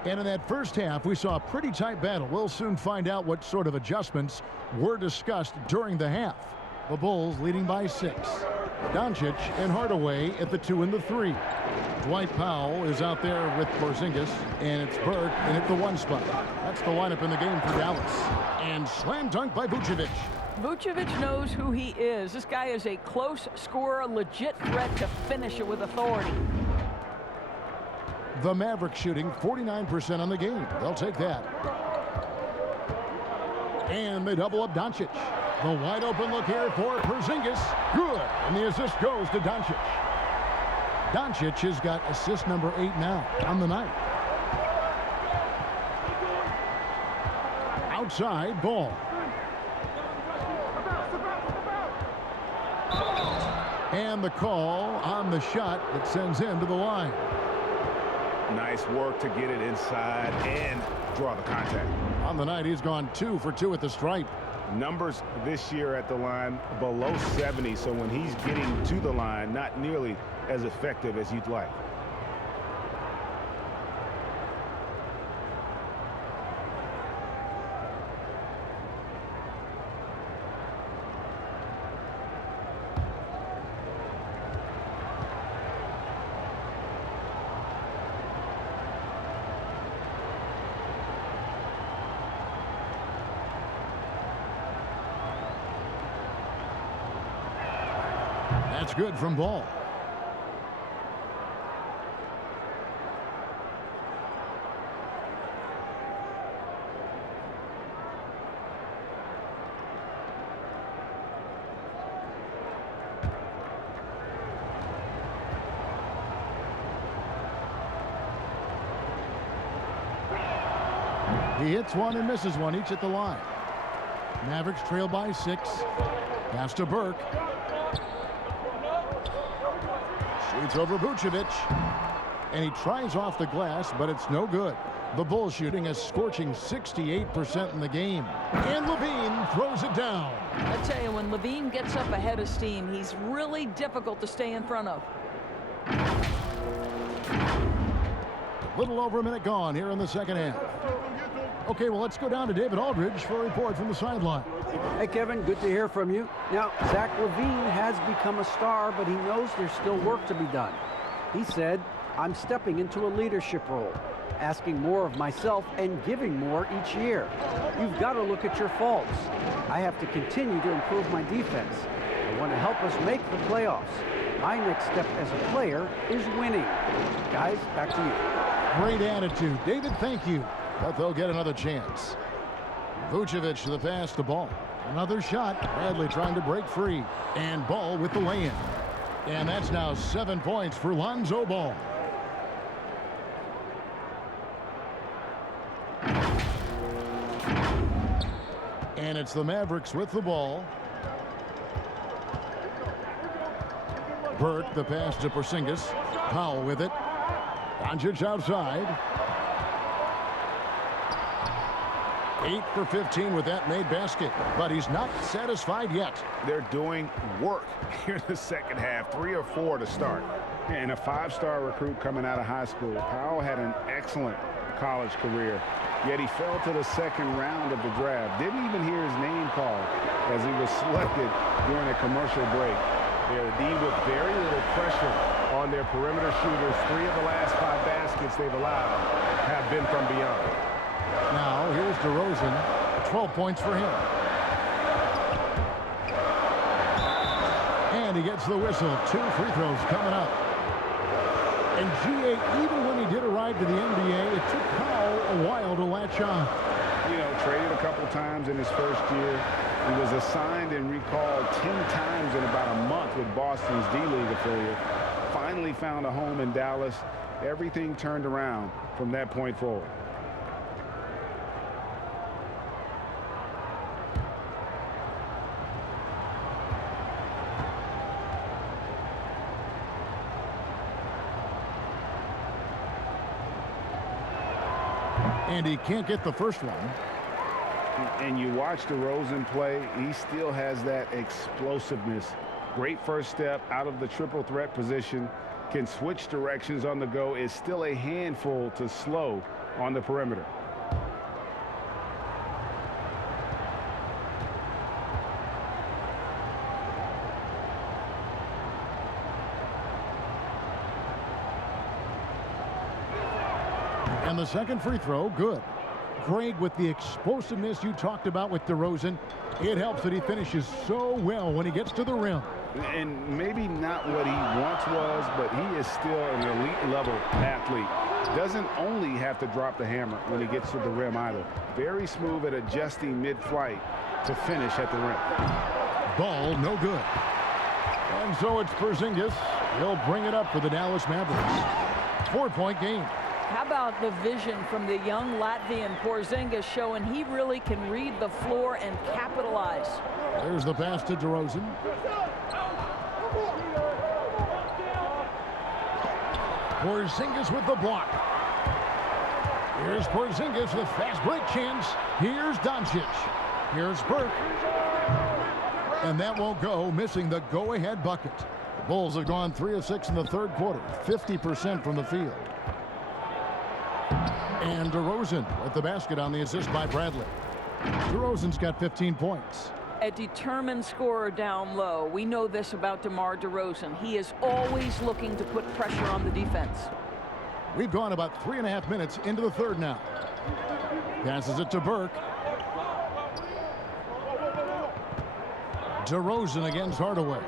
And in that first half, we saw a pretty tight battle. We'll soon find out what sort of adjustments were discussed during the half. The Bulls leading by 6. Doncic and Hardaway at the 2 and the 3. Dwight Powell is out there with Porzingis, and it's Burke in at the 1 spot. That's the lineup in the game for Dallas. And slam dunk by Vucevic. Vucevic knows who he is. This guy is a close scorer, a legit threat to finish it with authority. The Mavericks shooting 49% on the game. They'll take that. And they double up Doncic. The wide open look here for Porzingis. Good. And the assist goes to Doncic. Doncic has got assist number 8 now on the night. Outside ball. And the call on the shot that sends him to the line. Nice work to get it inside and draw the contact. On the night, he's gone 2 for 2 at the stripe. Numbers this year at the line below 70, so when he's getting to the line, not nearly as effective as you'd like. That's good from Ball. He hits one and misses one, each at the line. Mavericks trail by 6. Pass to Burke. Shoots over Vucevic. And he tries off the glass, but it's no good. The Bulls shooting a scorching 68% in the game. And Levine throws it down. I tell you, when Levine gets up ahead of steam, he's really difficult to stay in front of. A little over a minute gone here in the second half. Okay, well, let's go down to David Aldridge for a report from the sideline. Hey, Kevin, good to hear from you. Now, Zach LaVine has become a star, but he knows there's still work to be done. He said, I'm stepping into a leadership role, asking more of myself and giving more each year. You've got to look at your faults. I have to continue to improve my defense. I want to help us make the playoffs. My next step as a player is winning. Guys, back to you. Great attitude. David, thank you. But they'll get another chance. Vucevic to the pass to Ball. Another shot. Bradley trying to break free. And Ball with the lay-in. And that's now 7 points for Lonzo Ball. And it's the Mavericks with the ball. Burke, the pass to Porzingis. Powell with it. Doncic outside. 8 for 15 with that made basket, but he's not satisfied yet. They're doing work here in the second half, 3 or 4 to start. And a 5-star recruit coming out of high school. Powell had an excellent college career, yet he fell to the second round of the draft. Didn't even hear his name called as he was selected during a commercial break. They're a team with very little pressure on their perimeter shooters. 3 of the last 5 baskets they've allowed have been from beyond. Now, here's DeRozan. 12 points for him. And he gets the whistle. 2 free throws coming up. And G.A., even when he did arrive to the NBA, it took Powell a while to latch on. You know, traded a couple times in his first year. He was assigned and recalled 10 times in about a month with Boston's D-League affiliate. Finally found a home in Dallas. Everything turned around from that point forward. And he can't get the first one. And you watch DeRozan play, he still has that explosiveness. Great first step out of the triple threat position. Can switch directions on the go. Is still a handful to slow on the perimeter. And the second free throw, good. Greg, with the explosiveness you talked about with DeRozan, it helps that he finishes so well when he gets to the rim. And maybe not what he once was, but he is still an elite level athlete. Doesn't only have to drop the hammer when he gets to the rim either. Very smooth at adjusting mid-flight to finish at the rim. Ball, no good. And so it's Porzingis. He'll bring it up for the Dallas Mavericks. 4-point game. How about the vision from the young Latvian Porzingis, showing he really can read the floor and capitalize. There's the pass to DeRozan. Porzingis with the block. Here's Porzingis with fast break chance. Here's Doncic. Here's Burke. And that won't go, missing the go-ahead bucket. The Bulls have gone 3 of 6 in the third quarter, 50% from the field. And DeRozan with the basket on the assist by Bradley. DeRozan's got 15 points. A determined scorer down low. We know this about DeMar DeRozan. He is always looking to put pressure on the defense. We've gone about 3.5 minutes into the third now. Passes it to Burke. DeRozan against Hardaway.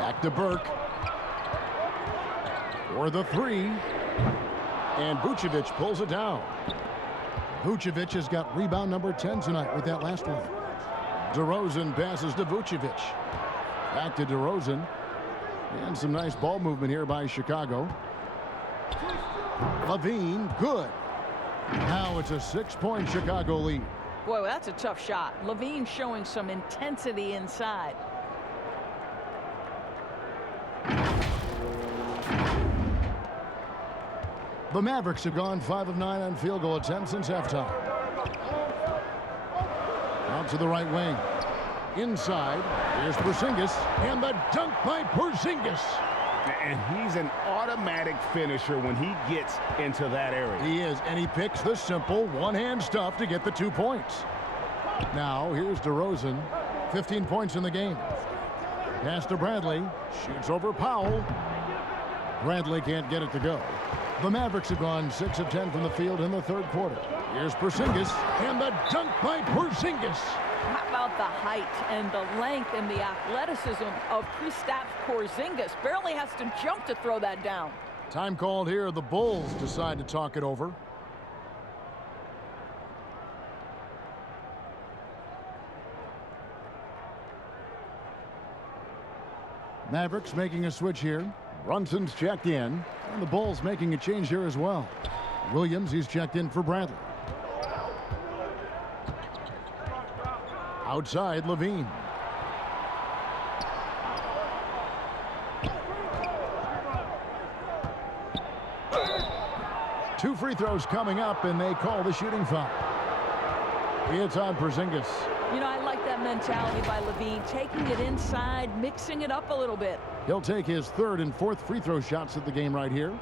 Back to Burke. For the three. And Vucevic pulls it down. Vucevic has got rebound number 10 tonight with that last one. DeRozan passes to Vucevic. Back to DeRozan. And some nice ball movement here by Chicago. Levine, good. Now it's a 6-point Chicago lead. Boy, that's a tough shot. Levine showing some intensity inside. The Mavericks have gone 5 of 9 on field goal attempts since halftime. Out to the right wing. Inside, here's Porzingis, and the dunk by Porzingis. And he's an automatic finisher when he gets into that area. He is, and he picks the simple one-hand stuff to get the 2 points. Now, here's DeRozan, 15 points in the game. Pass to Bradley, shoots over Powell. Bradley can't get it to go. The Mavericks have gone 6 of 10 from the field in the third quarter. Here's Porzingis, and the dunk by Porzingis. How about the height and the length and the athleticism of Kristaps Porzingis? Barely has to jump to throw that down. Time called here. The Bulls decide to talk it over. Mavericks making a switch here. Brunson's checked in. And the Bulls making a change here as well. Williams, he's checked in for Bradley. Outside, Levine. Two free throws coming up, and they call the shooting foul. It's on Porzingis. You know, I like that mentality by Levine, taking it inside, mixing it up a little bit. He'll take his third and fourth free throw shots at the game right here.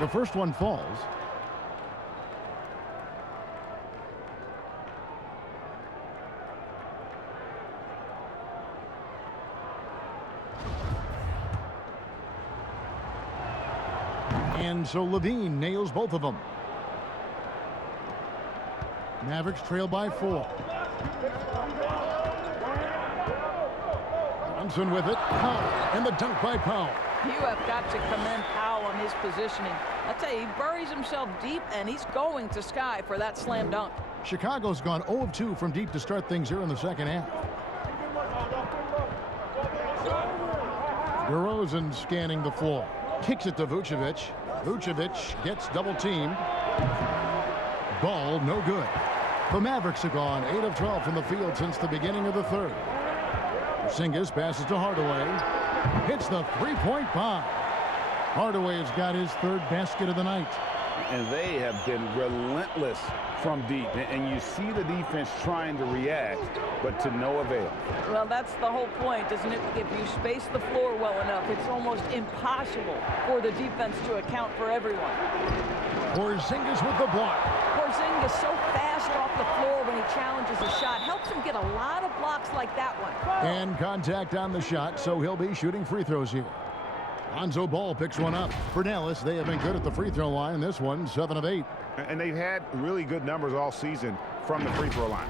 The first one falls. And so Levine nails both of them. Mavericks trail by 4. Brunson with it. Powell, and the dunk by Powell. You have got to commend Powell on his positioning. I tell you, he buries himself deep, and he's going to sky for that slam dunk. Chicago's gone 0 of 2 from deep to start things here in the second half. DeRozan scanning the floor. Kicks it to Vucevic. Vucevic gets double teamed. Ball no good. The Mavericks have gone 8 of 12 from the field since the beginning of the third. Porzingis passes to Hardaway. Hits the three-point bomb. Hardaway's got his third basket of the night. And they have been relentless from deep. And you see the defense trying to react, but to no avail. Well, that's the whole point, isn't it? If you space the floor well enough, it's almost impossible for the defense to account for everyone. Porzingis with the block. Porzingis so fast off the floor when he challenges a shot. Helps him get a lot of blocks like that one. And contact on the shot, so he'll be shooting free throws here. Lonzo Ball picks one up. For Dallas, they have been good at the free throw line. This one, 7 of 8. And they've had really good numbers all season from the free throw line.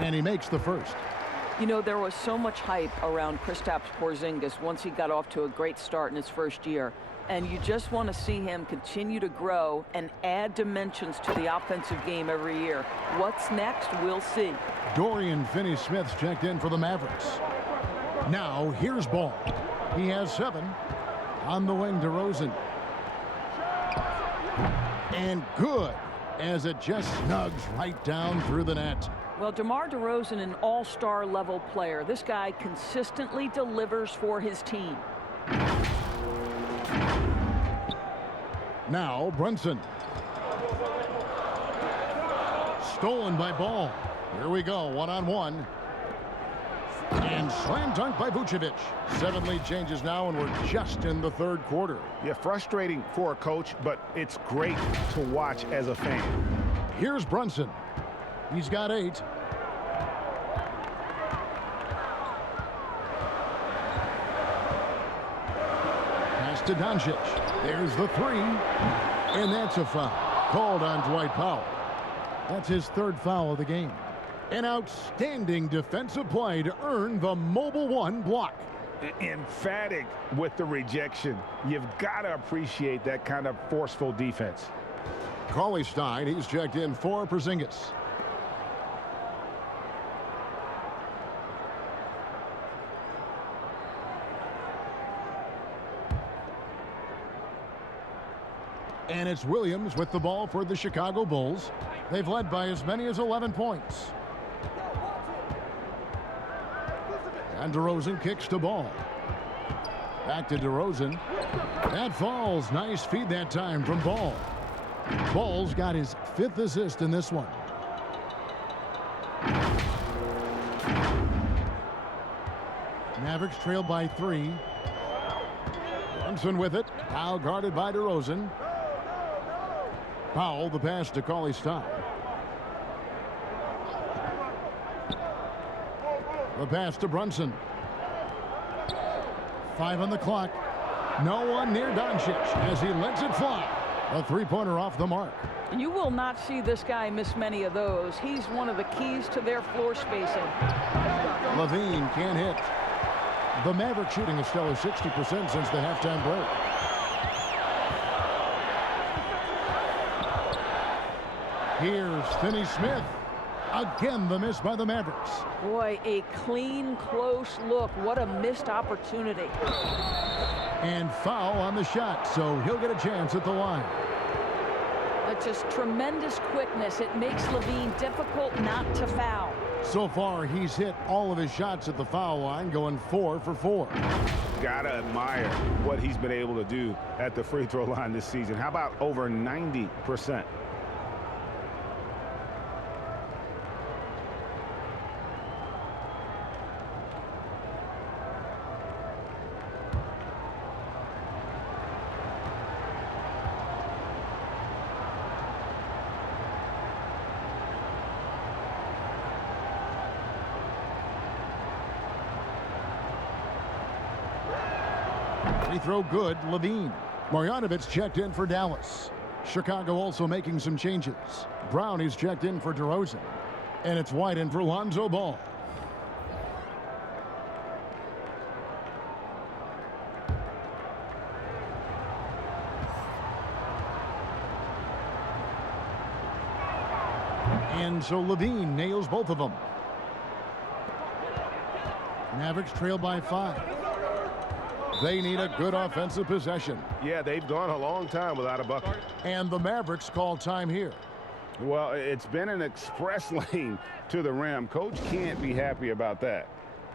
And he makes the first. You know, there was so much hype around Kristaps Porzingis once he got off to a great start in his first year. And you just want to see him continue to grow and add dimensions to the offensive game every year. What's next? We'll see. Dorian Finney-Smith's checked in for the Mavericks. Now, here's Ball. He has 7. On the wing, DeRozan. And good. as it just snugs right down through the net. Well, DeMar DeRozan, an all-star level player. This guy consistently delivers for his team. Now Brunson. Stolen by Ball. Here we go, one-on-one. And slam dunk by Vucevic. 7 lead changes now, and we're just in the third quarter. Yeah, frustrating for a coach, but it's great to watch as a fan. Here's Brunson. He's got 8. Pass to Doncic. There's the 3. And that's a foul. Called on Dwight Powell. That's his 3rd foul of the game. An outstanding defensive play to earn the Mobile 1 block. Emphatic with the rejection. You've got to appreciate that kind of forceful defense. Cauley-Stein, he's checked in for Porzingis. And it's Williams with the ball for the Chicago Bulls. They've led by as many as 11 points. And DeRozan kicks to Ball. Back to DeRozan. That falls. Nice feed that time from Ball. Ball's got his 5th assist in this one. Mavericks trail by 3. Brunson with it. Now guarded by DeRozan. Powell, the pass to Cauley-Stein. The pass to Brunson. 5 on the clock. No one near Doncic as he lets it fly. A 3-pointer off the mark. You will not see this guy miss many of those. He's one of the keys to their floor spacing. Levine can't hit. The Mavericks shooting a stellar 60% since the halftime break. Here's Finney-Smith. Again, the miss by the Mavericks. Boy, a clean, close look. What a missed opportunity. And foul on the shot, so he'll get a chance at the line. That's just tremendous quickness. It makes Levine difficult not to foul. So far, he's hit all of his shots at the foul line, going 4 for 4. Gotta admire what he's been able to do at the free throw line this season. How about over 90%? Free throw good, Levine. Marjanovic checked in for Dallas. Chicago also making some changes. Brown is checked in for DeRozan. And it's White in for Lonzo Ball. And so Levine nails both of them. Mavericks trail by 5. They need a good offensive possession. Yeah, they've gone a long time without a bucket. And the Mavericks call time here. Well, it's been an express lane to the rim. Coach can't be happy about that.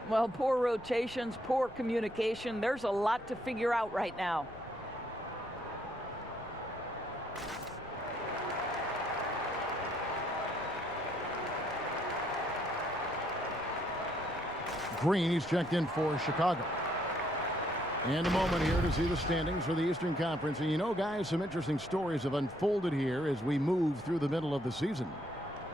Well, poor rotations, poor communication. There's a lot to figure out right now. Green, he's checked in for Chicago. And a moment here to see the standings for the Eastern Conference. And you know, guys, some interesting stories have unfolded here as we move through the middle of the season.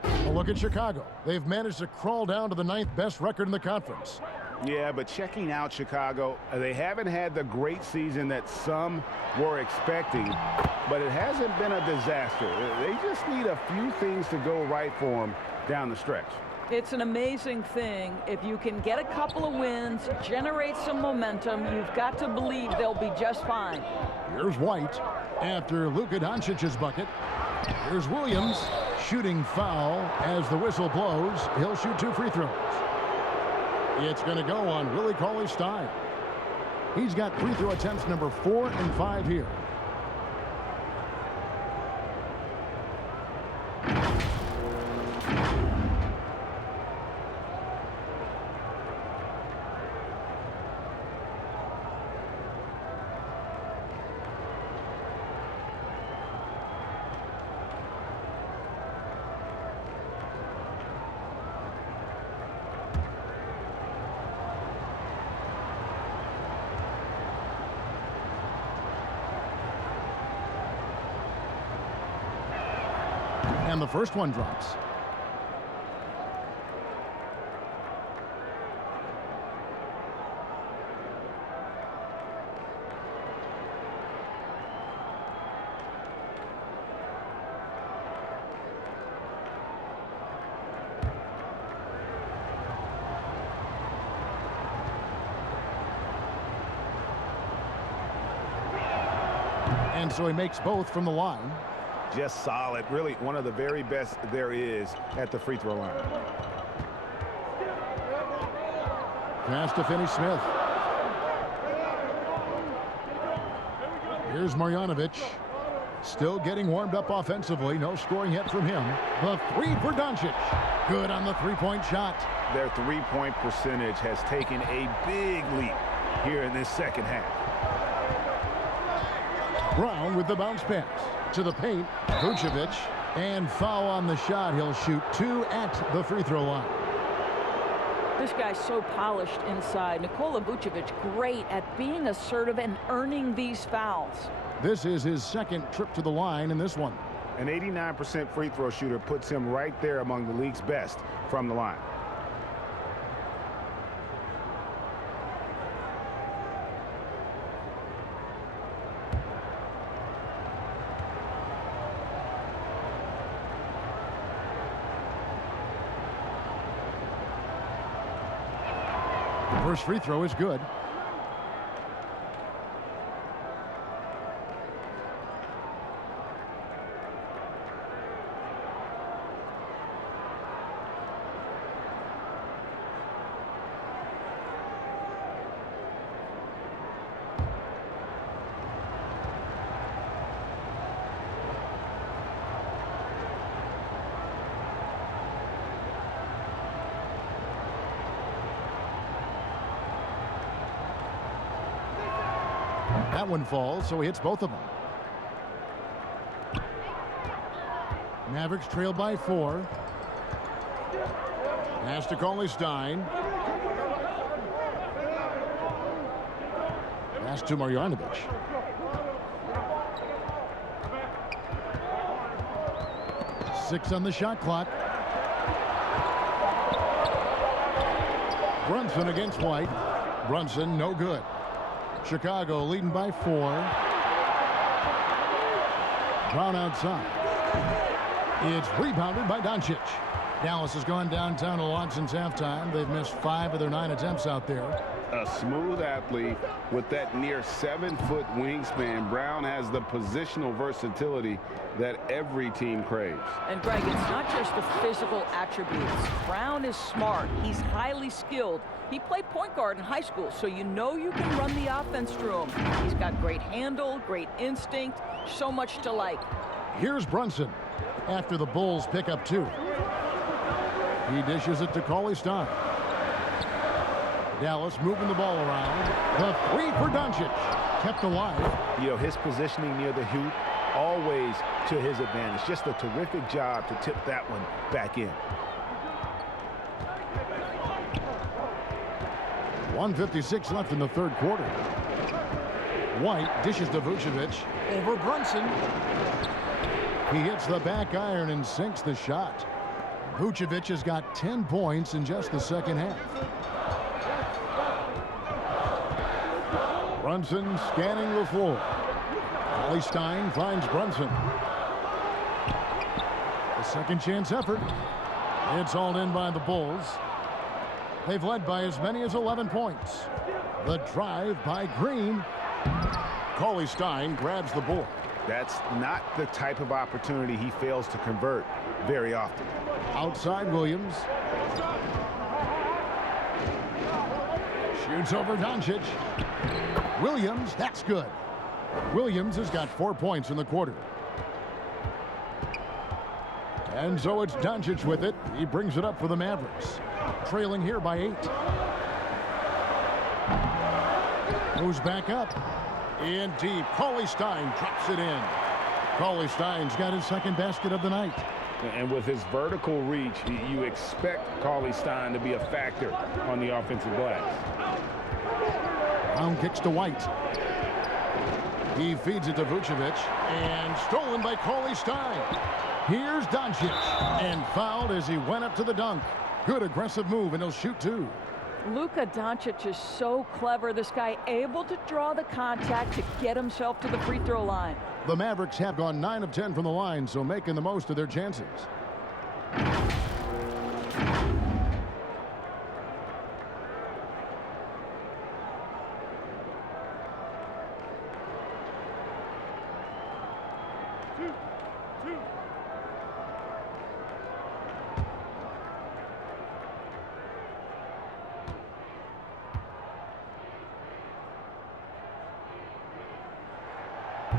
A look at Chicago. They've managed to crawl down to the 9th best record in the conference. Yeah, but checking out Chicago, they haven't had the great season that some were expecting, but it hasn't been a disaster. They just need a few things to go right for them down the stretch. It's an amazing thing. If you can get a couple of wins, generate some momentum, you've got to believe they'll be just fine. Here's White after Luka Doncic's bucket. Here's Williams shooting foul as the whistle blows. He'll shoot 2 free throws. It's going to go on Willie Cauley-Stein. He's got free throw attempts number 4 and 5 here. And the first one drops. And so he makes both from the line. Just solid. Really one of the very best there is at the free throw line. Pass to Finney-Smith. Here's Marjanovic. Still getting warmed up offensively. No scoring yet from him. The three for Doncic. Good on the three-point shot. Their three-point percentage has taken a big leap here in this second half. Brown with the bounce pass to the paint. Vucevic, and foul on the shot. He'll shoot 2 at the free throw line. This guy's so polished inside. Nikola Vucevic, great at being assertive and earning these fouls. This is his second trip to the line in this one. An 89% free throw shooter puts him right there among the league's best from the line. First free throw is good. That one falls, so he hits both of them. Mavericks trail by 4. Pass to Cauley-Stein. Pass to Marjanovic. Six on the shot clock. Brunson against White. Brunson, no good. Chicago leading by 4. Brown outside. It's rebounded by Doncic. Dallas has gone downtown a lot since halftime. They've missed 5 of their 9 attempts out there. A smooth athlete with that near 7-foot wingspan. Brown has the positional versatility that every team craves. And Greg, it's not just the physical attributes. Brown is smart. He's highly skilled. He played point guard in high school, so you know you can run the offense through him. He's got great handle, great instinct, so much to like. Here's Brunson after the Bulls pick up 2. He dishes it to Cauley-Stein. Dallas moving the ball around. The 3 for Doncic. Kept alive. You know, his positioning near the hoop, always to his advantage. Just a terrific job to tip that one back in. 1:56 left in the third quarter. White dishes to Vucevic. Over Brunson. He hits the back iron and sinks the shot. Vucevic has got 10 points in just the second half. Brunson scanning the floor. Cauley-Stein finds Brunson. A second chance effort. It's hauled in by the Bulls. They've led by as many as 11 points. The drive by Green. Cauley-Stein grabs the board. That's not the type of opportunity he fails to convert very often. Outside Williams. Shoots over Doncic. Williams, that's good. Williams has got 4 points in the quarter. And so it's Doncic with it. He brings it up for the Mavericks. Trailing here by 8. Moves back up. In deep. Cauley-Stein drops it in. Cauley-Stein's got his second basket of the night. And with his vertical reach, you expect Cauley-Stein to be a factor on the offensive glass. Brown kicks to White. He feeds it to Vucevic. And stolen by Cauley-Stein. Here's Doncic, and fouled as he went up to the dunk. Good aggressive move, and he'll shoot two. Luka Doncic is so clever. This guy able to draw the contact to get himself to the free throw line. The Mavericks have gone 9 of 10 from the line, so making the most of their chances.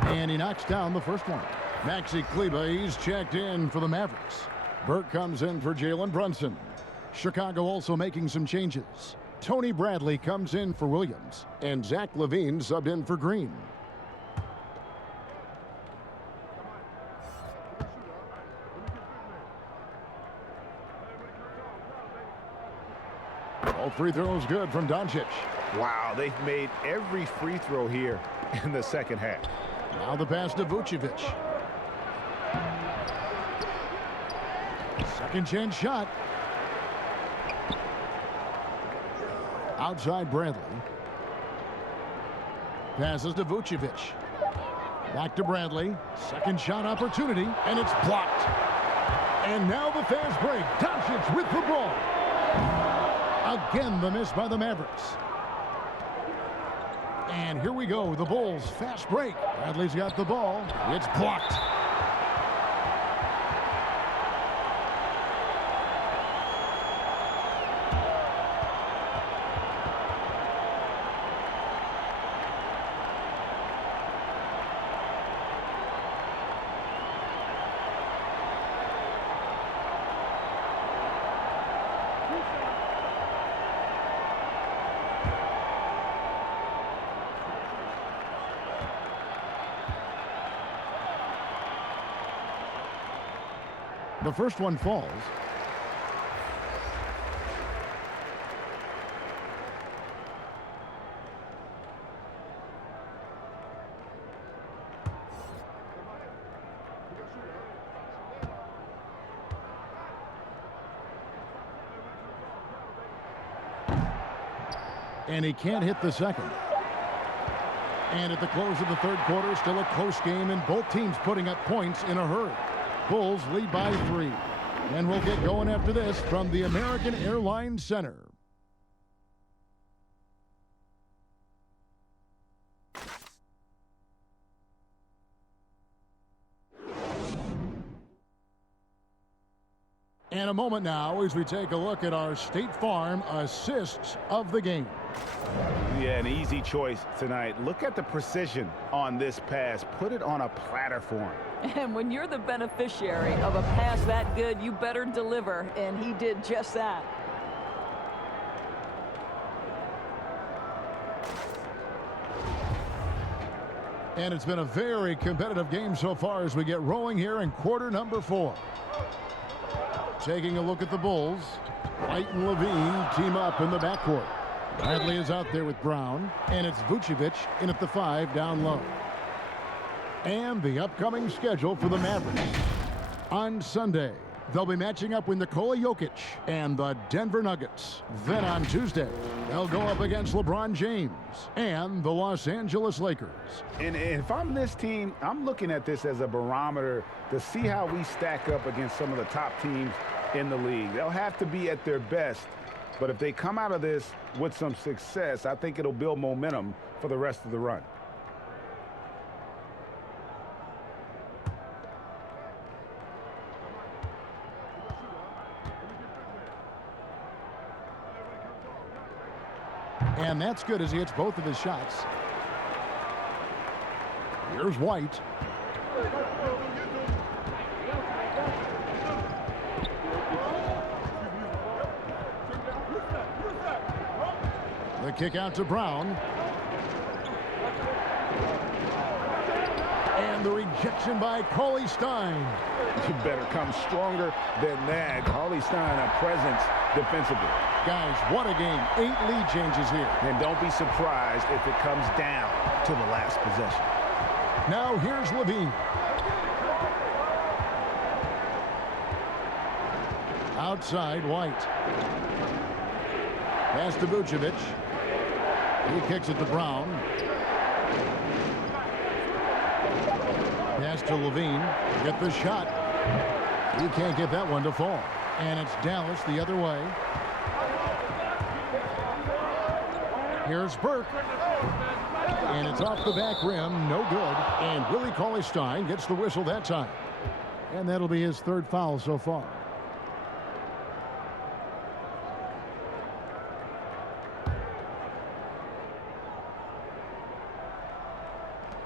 And he knocks down the first one. Maxi Kleber, he's checked in for the Mavericks. Burke comes in for Jalen Brunson. Chicago also making some changes. Tony Bradley comes in for Williams. And Zach LaVine subbed in for Green. All free throws good from Doncic. Wow, they've made every free throw here in the second half. Now the pass to Vucevic. Second chance shot. Outside Bradley. Passes to Vucevic. Back to Bradley. Second shot opportunity, and it's blocked. And now the fast break. Doncic with the ball. Again, the miss by the Mavericks. And here we go, the Bulls fast break. Bradley's got the ball. It's blocked. The first one falls. And he can't hit the second. And at the close of the third quarter, still a close game, and both teams putting up points in a hurry. Bulls lead by 3. And we'll get going after this from the American Airlines Center. And a moment now as we take a look at our State Farm assists of the game. Yeah, an easy choice tonight. Look at the precision on this pass. Put it on a platter for him. And when you're the beneficiary of a pass that good, you better deliver, and he did just that. And it's been a very competitive game so far as we get rolling here in quarter number 4. Taking a look at the Bulls, White and Levine team up in the backcourt. Bradley is out there with Brown, and it's Vucevic in at the 5 down low. And the upcoming schedule for the Mavericks. On Sunday, they'll be matching up with Nikola Jokic and the Denver Nuggets. Then on Tuesday, they'll go up against LeBron James and the Los Angeles Lakers. And if I'm this team, I'm looking at this as a barometer to see how we stack up against some of the top teams in the league. They'll have to be at their best, but if they come out of this with some success, I think it'll build momentum for the rest of the run. And that's good as he hits both of his shots. Here's White. The kick out to Brown. And the rejection by Cauley Stein. You better come stronger than that. Cauley Stein, a presence defensively. Guys, what a game. 8 lead changes here. And don't be surprised if it comes down to the last possession. Now here's Levine. Outside, White. Pass to Vucevic. He kicks it to Brown. Pass to Levine. Get the shot. He can't get that one to fall. And it's Dallas the other way. Here's Burke. And it's off the back rim. No good. And Willie Cauley-Stein gets the whistle that time. And that'll be his third foul so far.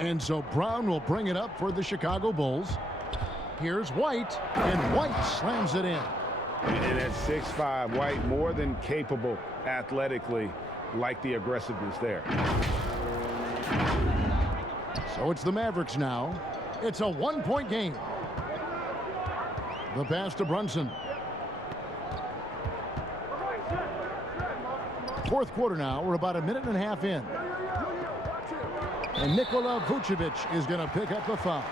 And so Brown will bring it up for the Chicago Bulls. Here's White, and White slams it in. And at 6'5", White more than capable athletically, like the aggressiveness there. So it's the Mavericks now. It's a one-point game. The pass to Brunson. Fourth quarter now. We're about a minute and a half in. And Nikola Vucevic is going to pick up the foul.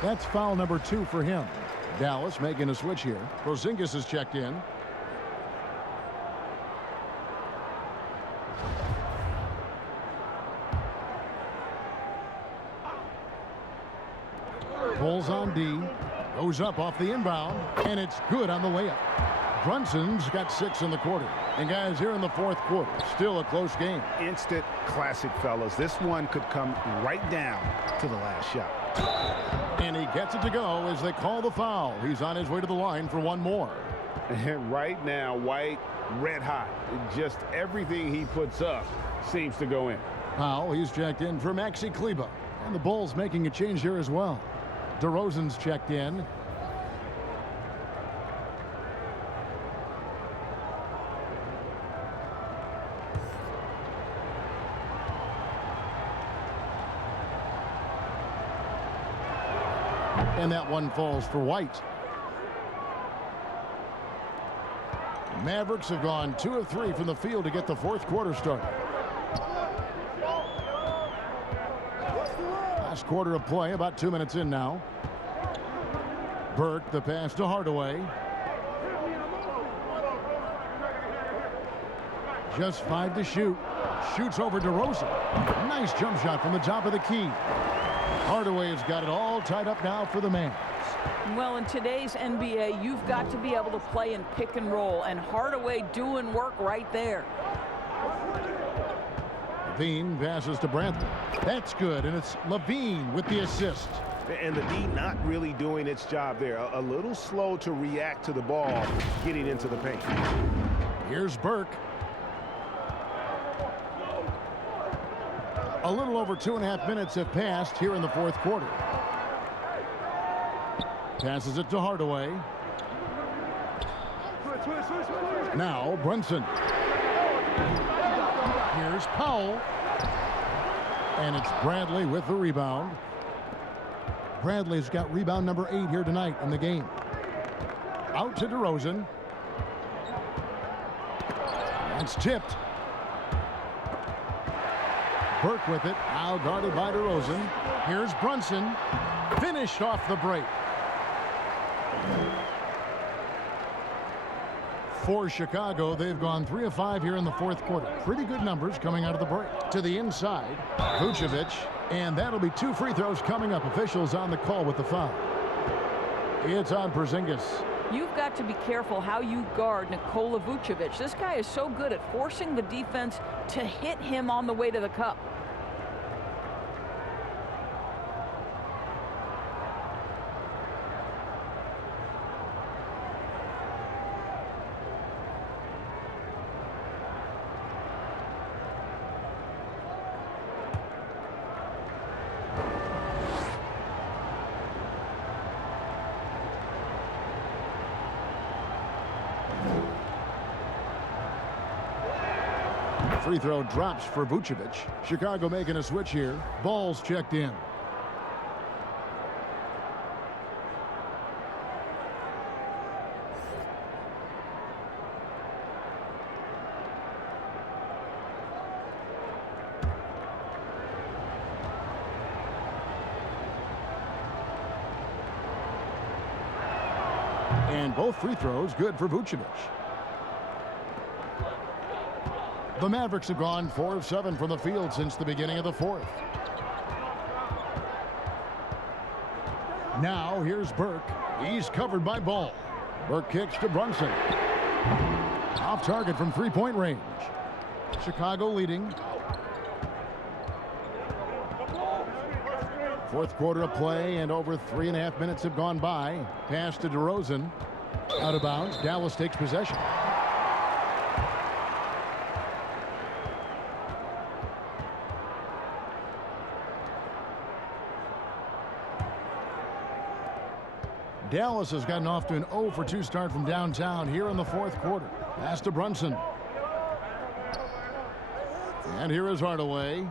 That's foul number 2 for him. Dallas making a switch here. Porzingis is checked in. Pulls on D. Goes up off the inbound. And it's good on the layup. Brunson's got 6 in the quarter. And guys, here in the fourth quarter, still a close game. Instant classic, fellas. This one could come right down to the last shot. And he gets it to go as they call the foul. He's on his way to the line for one more. And right now, White, red hot. Just everything he puts up seems to go in. Powell, he's checked in for Maxi Kleber. And the Bulls making a change here as well. DeRozan's checked in. And that one falls for White. Mavericks have gone 2 of 3 from the field to get the fourth quarter started. Last quarter of play, about 2 minutes in now. Burke, the pass to Hardaway. Just 5 to shoot. Shoots over DeRozan. Nice jump shot from the top of the key. Hardaway has got it all tied up now for the Mavs. Well, in today's NBA, you've got to be able to play in pick and roll, and Hardaway doing work right there. Levine passes to Brantley. That's good, and it's Levine with the assist. And the D not really doing its job there. A little slow to react to the ball getting into the paint. Here's Burke. A little over 2.5 minutes have passed here in the fourth quarter. Passes it to Hardaway. Now Brunson. Here's Powell. And it's Bradley with the rebound. Bradley's got rebound number 8 here tonight in the game. Out to DeRozan. It's tipped. Burke with it, now guarded by DeRozan. Here's Brunson, finished off the break. For Chicago, they've gone 3 of 5 here in the fourth quarter. Pretty good numbers coming out of the break. To the inside, Vucevic, and that'll be 2 free throws coming up. Officials on the call with the foul. It's on Porzingis. You've got to be careful how you guard Nikola Vucevic. This guy is so good at forcing the defense to hit him on the way to the cup. Free throw drops for Vucevic. Chicago making a switch here. Ball's checked in. And both free throws good for Vucevic. The Mavericks have gone 4 of 7 from the field since the beginning of the fourth. Now here's Burke. He's covered by Ball. Burke kicks to Brunson. Off target from three-point range. Chicago leading. Fourth quarter of play, and over 3.5 minutes have gone by. Pass to DeRozan. Out of bounds. Dallas takes possession. Dallas has gotten off to an 0 for 2 start from downtown here in the fourth quarter. Pass to Brunson. And here is Hardaway.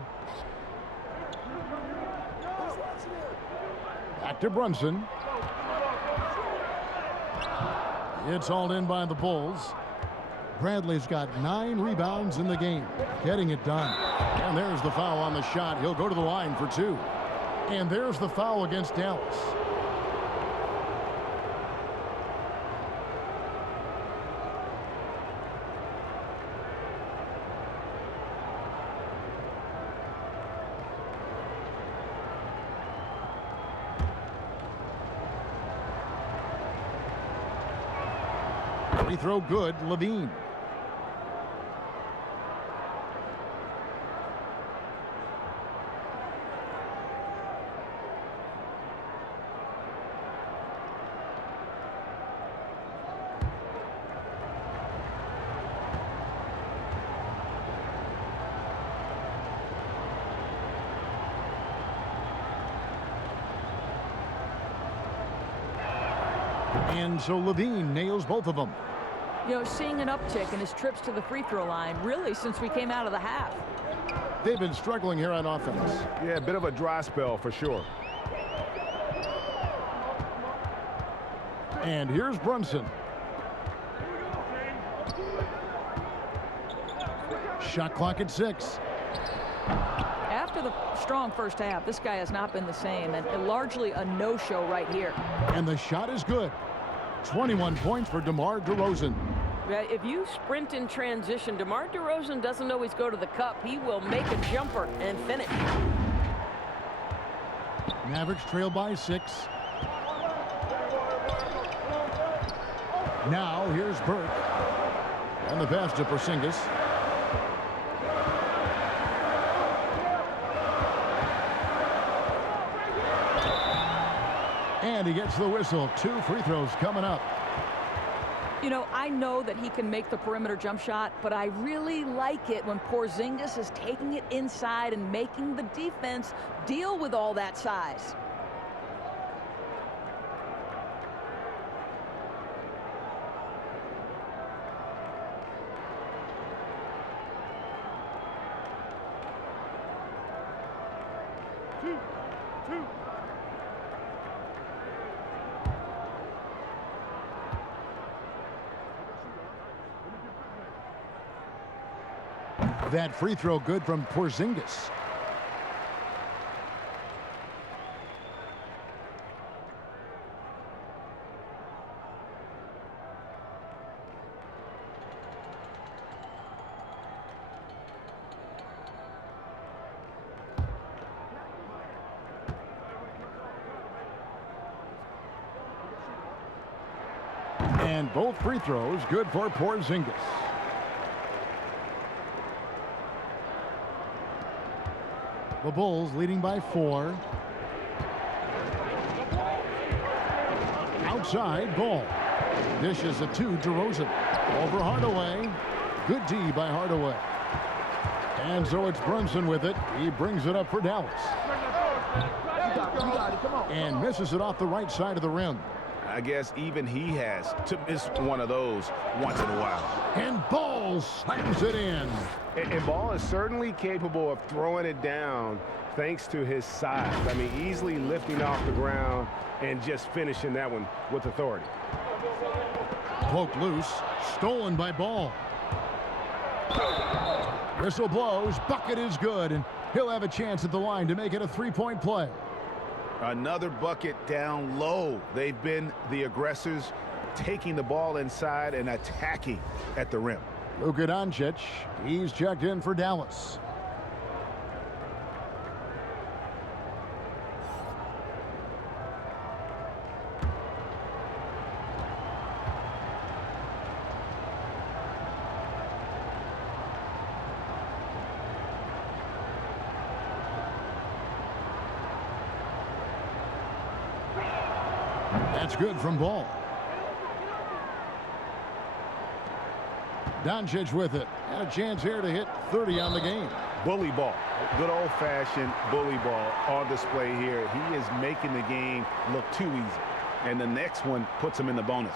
Back to Brunson. It's hauled in by the Bulls. Bradley's got 9 rebounds in the game. Getting it done. And there's the foul on the shot. He'll go to the line for 2. And there's the foul against Dallas. Free throw good, Levine. And so Levine nails both of them. You know, seeing an uptick in his trips to the free throw line, really, since we came out of the half. They've been struggling here on offense. Yeah, a bit of a dry spell for sure. And here's Brunson. Shot clock at 6. After the strong first half, this guy has not been the same, and largely a no-show right here. And the shot is good. 21 points for DeMar DeRozan. If you sprint in transition, DeMar DeRozan doesn't always go to the cup. He will make a jumper and finish. Mavericks trail by 6. Now here's Burke. And the pass to Porzingis. And he gets the whistle. 2 free throws coming up. You know, I know that he can make the perimeter jump shot, but I really like it when Porzingis is taking it inside and making the defense deal with all that size. That free throw good from Porzingis. And both free throws good for Porzingis. The Bulls leading by 4. Outside, Ball. Dishes it to DeRozan. Over Hardaway. Good D by Hardaway. And so it's Brunson with it. He brings it up for Dallas. And misses it off the right side of the rim. I guess even he has to miss one of those once in a while. And Ball slams it in. And Ball is certainly capable of throwing it down thanks to his size. I mean, easily lifting off the ground and just finishing that one with authority. Poked loose. Stolen by Ball. Whistle blows. Bucket is good. And he'll have a chance at the line to make it a 3-point play. Another bucket down low. They've been the aggressors taking the ball inside and attacking at the rim. Luka Doncic, he's checked in for Dallas. That's good from Ball. Doncic with it. And a chance here to hit 30 on the game. Bully ball. Good old-fashioned bully ball on display here. He is making the game look too easy. And the next one puts him in the bonus.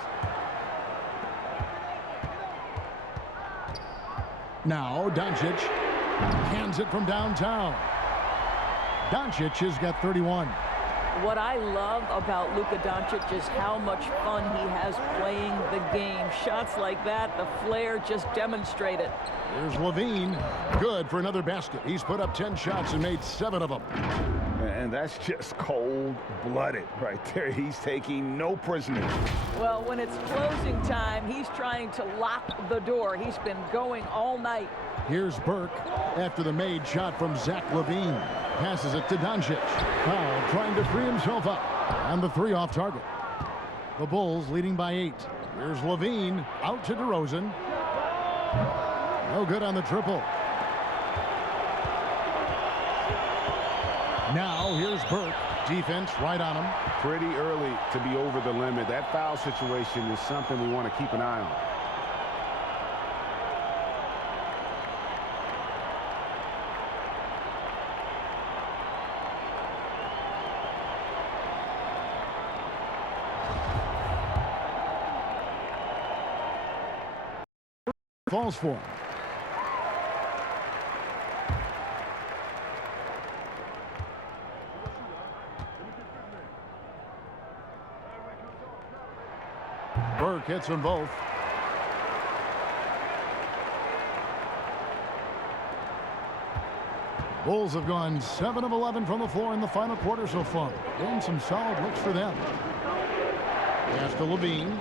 Now Doncic hands it from downtown. Doncic has got 31. What I love about Luka Doncic is how much fun he has playing the game. Shots like that, the flair just demonstrate it. Here's Levine. Good for another basket. He's put up 10 shots and made 7 of them. And that's just cold-blooded right there. He's taking no prisoners. Well, when it's closing time, he's trying to lock the door. He's been going all night. Here's Burke after the made shot from Zach LaVine. Passes it to Doncic. Foul trying to free himself up. And the 3 off target. The Bulls leading by 8. Here's LaVine out to DeRozan. No good on the triple. Now here's Burke. Defense right on him. Pretty early to be over the limit. That foul situation is something we want to keep an eye on. Falls for him. Burke hits them both. Bulls have gone 7 of 11 from the floor in the final quarter so far. And some solid looks for them. Pass to Levine.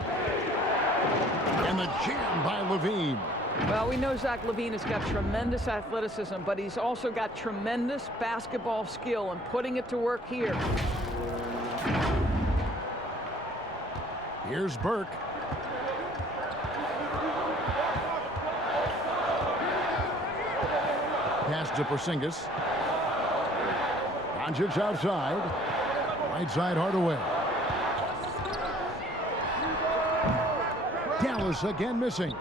And the jam by Levine. Well, we know Zach LaVine has got tremendous athleticism, but he's also got tremendous basketball skill and putting it to work here. Here's Burke. Pass to Porzingis. Doncic outside. Right side Hardaway. Dallas again missing.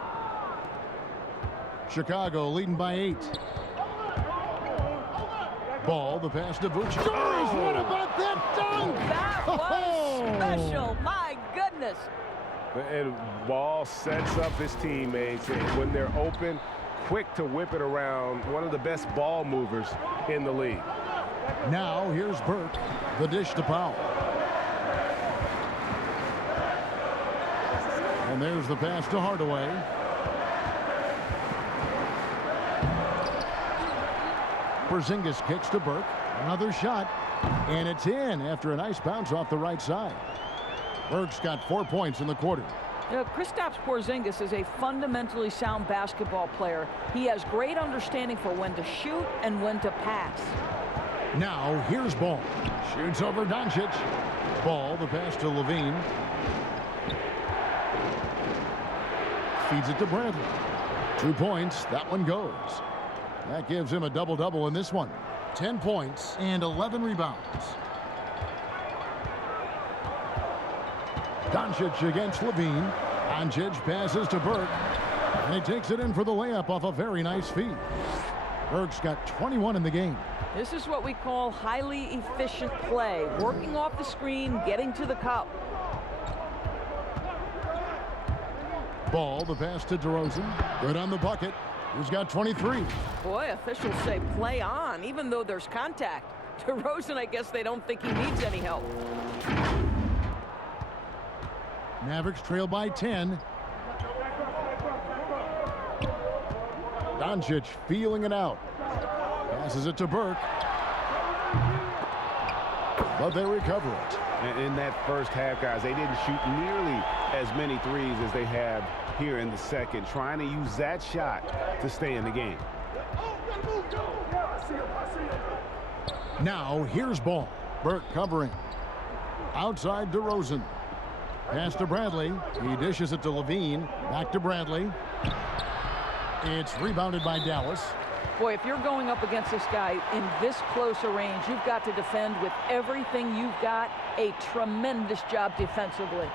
Chicago leading by 8. Ball, the pass to Vucevic. Oh, what about that dunk? That was special. My goodness. And Ball sets up his teammates, and when they're open, quick to whip it around. One of the best ball movers in the league. Now here's Burke. The dish to Powell. And there's the pass to Hardaway. Porzingis kicks to Burke. Another shot. And it's in after a nice bounce off the right side. Burke's got 4 points in the quarter. Kristaps Porzingis is a fundamentally sound basketball player. He has great understanding for when to shoot and when to pass. Now here's Ball. Shoots over Doncic. Ball, the pass to Levine. Feeds it to Bradley. 2 points. That one goes. That gives him a double-double in this one. 10 points and 11 rebounds. Doncic against Levine. Doncic passes to Burke. And he takes it in for the layup off a very nice feed. Burke's got 21 in the game. This is what we call highly efficient play. Working off the screen, getting to the cup. Ball, the pass to DeRozan. Good on the bucket. He's got 23. Boy, officials say play on, even though there's contact. DeRozan, I guess they don't think he needs any help. Mavericks trail by 10. Doncic feeling it out. Passes it to Burke. But they recover it. And in that first half, guys, they didn't shoot nearly as many threes as they have here in the second, trying to use that shot to stay in the game. Now, here's ball. Burke covering. Outside DeRozan. Pass to Bradley. He dishes it to Levine. Back to Bradley. It's rebounded by Dallas. Boy, if you're going up against this guy in this close a range, you've got to defend with everything you've got. A tremendous job defensively.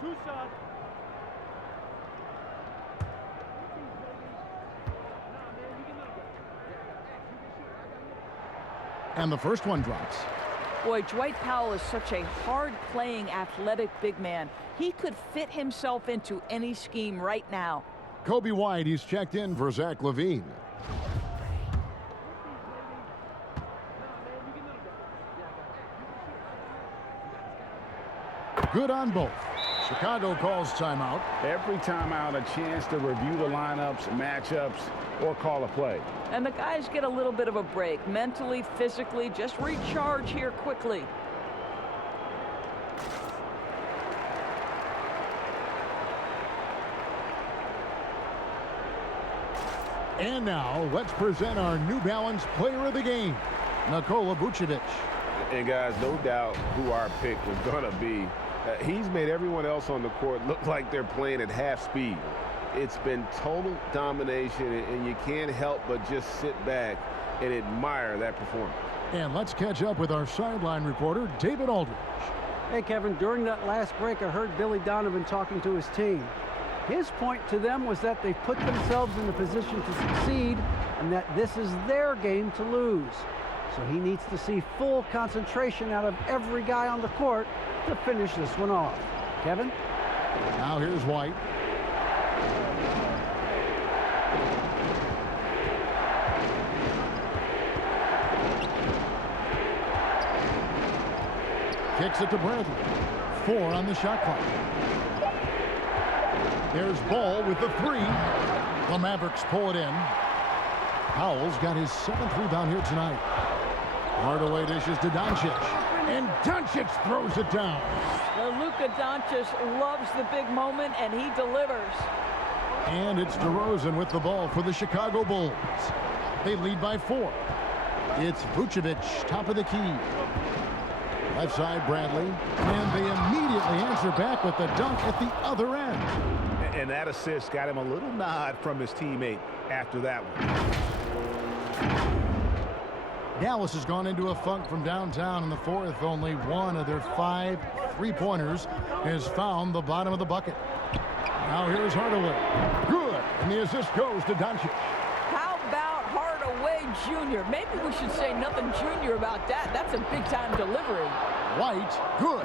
Two shots. And the first one drops. Boy, Dwight Powell is such a hard-playing, athletic big man. He could fit himself into any scheme right now. Kobe White, he's checked in for Zach LaVine. Good on both. Chicago calls timeout. Every timeout, a chance to review the lineups, matchups, or call a play. And the guys get a little bit of a break, mentally, physically, just recharge here quickly. And now, let's present our New Balance Player of the Game, Nikola Vucevic. And guys, no doubt who our pick was going to be. He's made everyone else on the court look like they're playing at half speed. It's been total domination, and you can't help but just sit back and admire that performance. And let's catch up with our sideline reporter, David Aldridge. Hey, Kevin, during that last break, I heard Billy Donovan talking to his team. His point to them was that they've put themselves in a position to succeed and that this is their game to lose. So he needs to see full concentration out of every guy on the court to finish this one off. Kevin? Now here's White. Kicks it to Bradley. 4 on the shot clock. There's Ball with the 3. The Mavericks pull it in. Powell's got his 7th rebound here tonight. Hardaway dishes to Doncic. And Doncic throws it down. Luka Doncic loves the big moment, and he delivers. And it's DeRozan with the ball for the Chicago Bulls. They lead by 4. It's Vucevic, top of the key. Left side, Bradley. And they immediately answer back with the dunk at the other end. And that assist got him a little nod from his teammate after that one. Dallas has gone into a funk from downtown in the 4th. Only one of their 5 3-pointers has found the bottom of the bucket. Now here's Hardaway. Good. And the assist goes to Doncic. How about Hardaway Jr.? Maybe we should say nothing junior about that. That's a big-time delivery. White, good.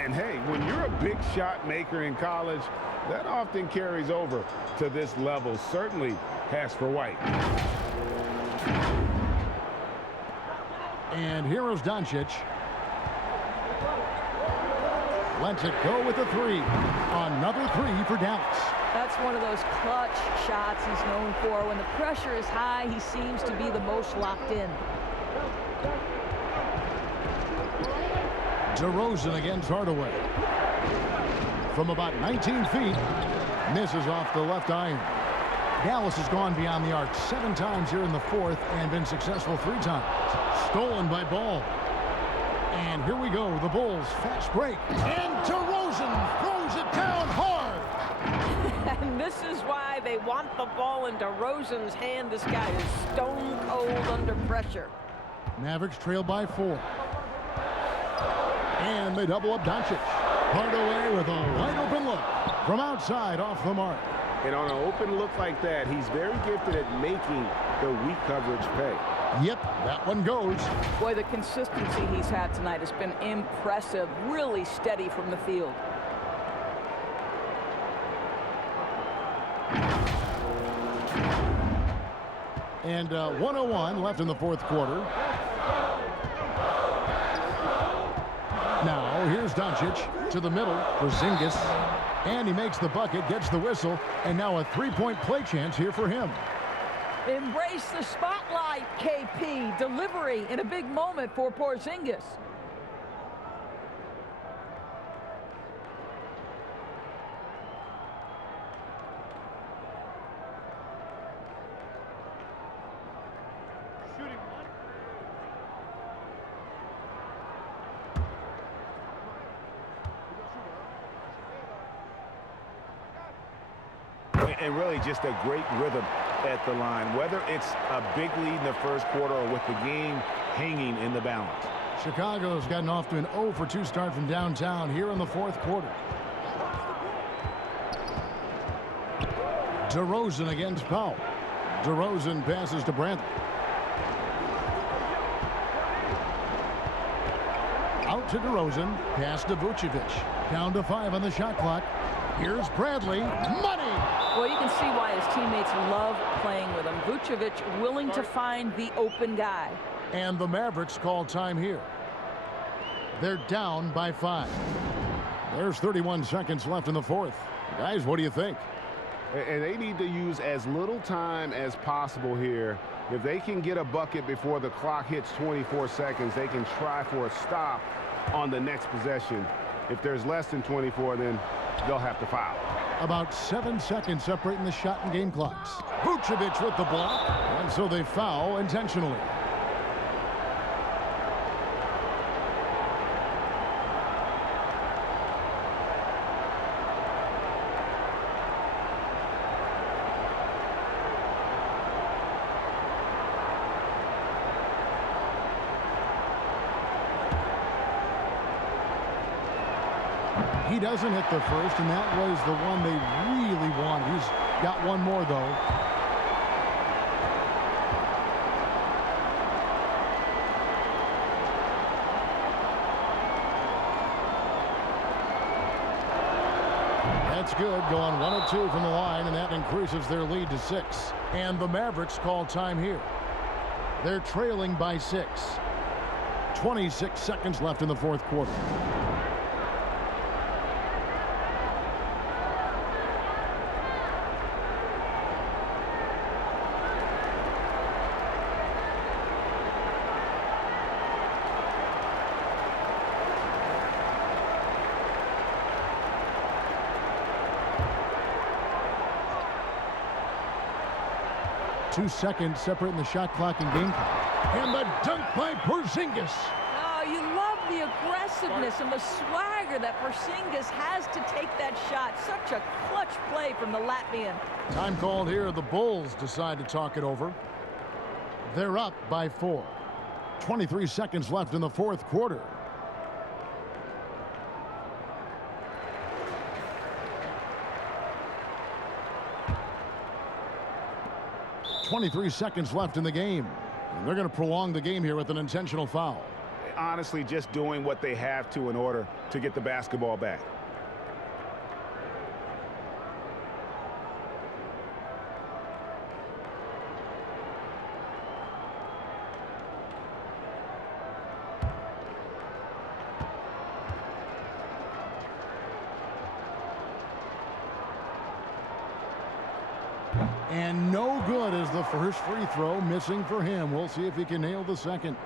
And hey, when you're a big shot maker in college, that often carries over to this level. Certainly has for White. And here is Doncic. Lets it go with a 3. Another 3 for Dallas. That's one of those clutch shots he's known for. When the pressure is high, he seems to be the most locked in. DeRozan against Hardaway. From about 19 feet, misses off the left iron. Dallas has gone beyond the arc 7 times here in the 4th and been successful 3 times. Stolen by Ball. And here we go, the Bulls fast break. And DeRozan throws it down hard. And this is why they want the ball in DeRozan's hand. This guy is stone cold under pressure. Mavericks trail by 4. And they double up Doncic. Hardaway with a wide open look from outside off the mark. And on an open look like that, he's very gifted at making the weak coverage pay. Yep, that one goes. Boy, the consistency he's had tonight has been impressive. Really steady from the field. And 1:01 left in the 4th quarter. here's Doncic to the middle for Porzingis. And he makes the bucket, gets the whistle, and now a three-point play chance here for him. Embrace the spotlight, KP. Delivery in a big moment for Porzingis. And really just a great rhythm at the line, whether it's a big lead in the first quarter or with the game hanging in the balance. Chicago's gotten off to an 0 for 2 start from downtown here in the fourth quarter. DeRozan against Powell. DeRozan passes to Brantley. Out to DeRozan, pass to Vucevic. Down to 5 on the shot clock. Here's Bradley. Money! Well, you can see why his teammates love playing with him. Vucevic willing to find the open guy. And the Mavericks call time here. They're down by 5. There's 31 seconds left in the fourth. Guys, what do you think? And they need to use as little time as possible here. If they can get a bucket before the clock hits 24 seconds, they can try for a stop on the next possession. If there's less than 24, then they'll have to foul. About 7 seconds separating the shot and game clocks. Vucevic with the block, and so they foul intentionally. He doesn't hit the first, and that was the one they really wanted. He's got one more, though. That's good, going 1 of 2 from the line, and that increases their lead to 6. And the Mavericks call time here. They're trailing by 6. 26 seconds left in the fourth quarter. Two seconds separating the shot clock and game clock. And the dunk by Porzingis. Oh, you love the aggressiveness and the swagger that Porzingis has to take that shot. Such a clutch play from the Latvian. Time called here. The Bulls decide to talk it over. They're up by 4. 23 seconds left in the fourth quarter. .23 seconds left in the game. And they're going to prolong the game here with an intentional foul. Honestly, just doing what they have to in order to get the basketball back. And no good as the first free throw, missing for him. We'll see if he can nail the second.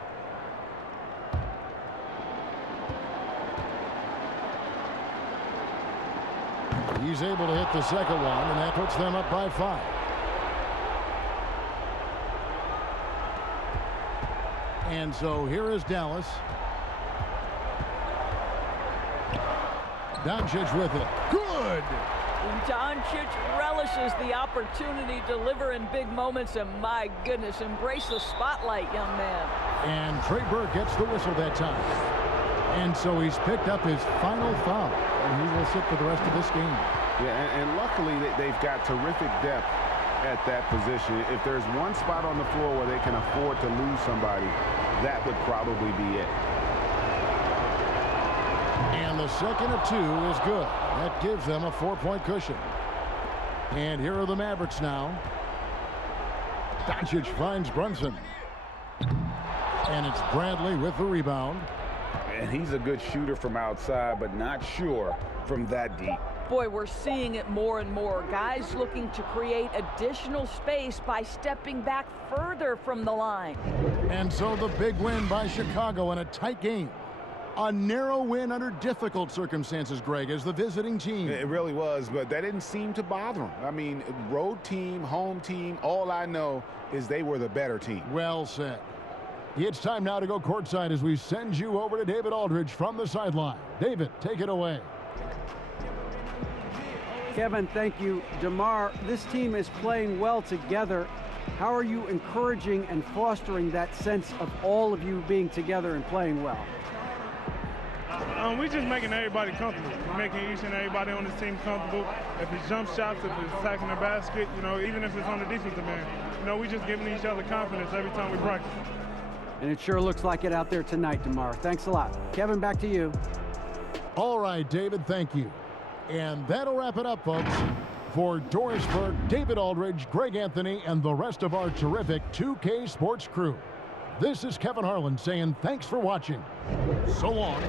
He's able to hit the second one, and that puts them up by 5. And so here is Dallas. Doncic with it. Good! Doncic relishes the opportunity to deliver in big moments, and my goodness, embrace the spotlight, young man. And Trey Burke gets the whistle that time. And so he's picked up his final foul, and he will sit for the rest of this game. Yeah, and luckily they've got terrific depth at that position. If there's one spot on the floor where they can afford to lose somebody, that would probably be it. And the second of 2 is good. That gives them a 4-point cushion. And here are the Mavericks now. Doncic finds Brunson. And it's Bradley with the rebound. And he's a good shooter from outside, but not sure from that deep. Boy, we're seeing it more and more. Guys looking to create additional space by stepping back further from the line. And so the big win by Chicago in a tight game. A narrow win under difficult circumstances, Greg, as the visiting team. It really was, but that didn't seem to bother him. I mean, road team, home team, all I know is they were the better team. Well said. It's time now to go courtside as we send you over to David Aldridge from the sideline. David, take it away. Kevin, thank you. DeMar, this team is playing well together. How are you encouraging and fostering that sense of all of you being together and playing well? We just making everybody comfortable. We're making each and everybody on this team comfortable. If it's jump shots, if it's attacking the basket, even if it's on the defensive end, we just giving each other confidence every time we practice. And it sure looks like it out there tonight, DeMar. Thanks a lot. Kevin, back to you. All right, David, thank you. And that'll wrap it up, folks. For Doris Burke, David Aldridge, Greg Anthony, and the rest of our terrific 2K Sports crew, this is Kevin Harlan saying thanks for watching. So long.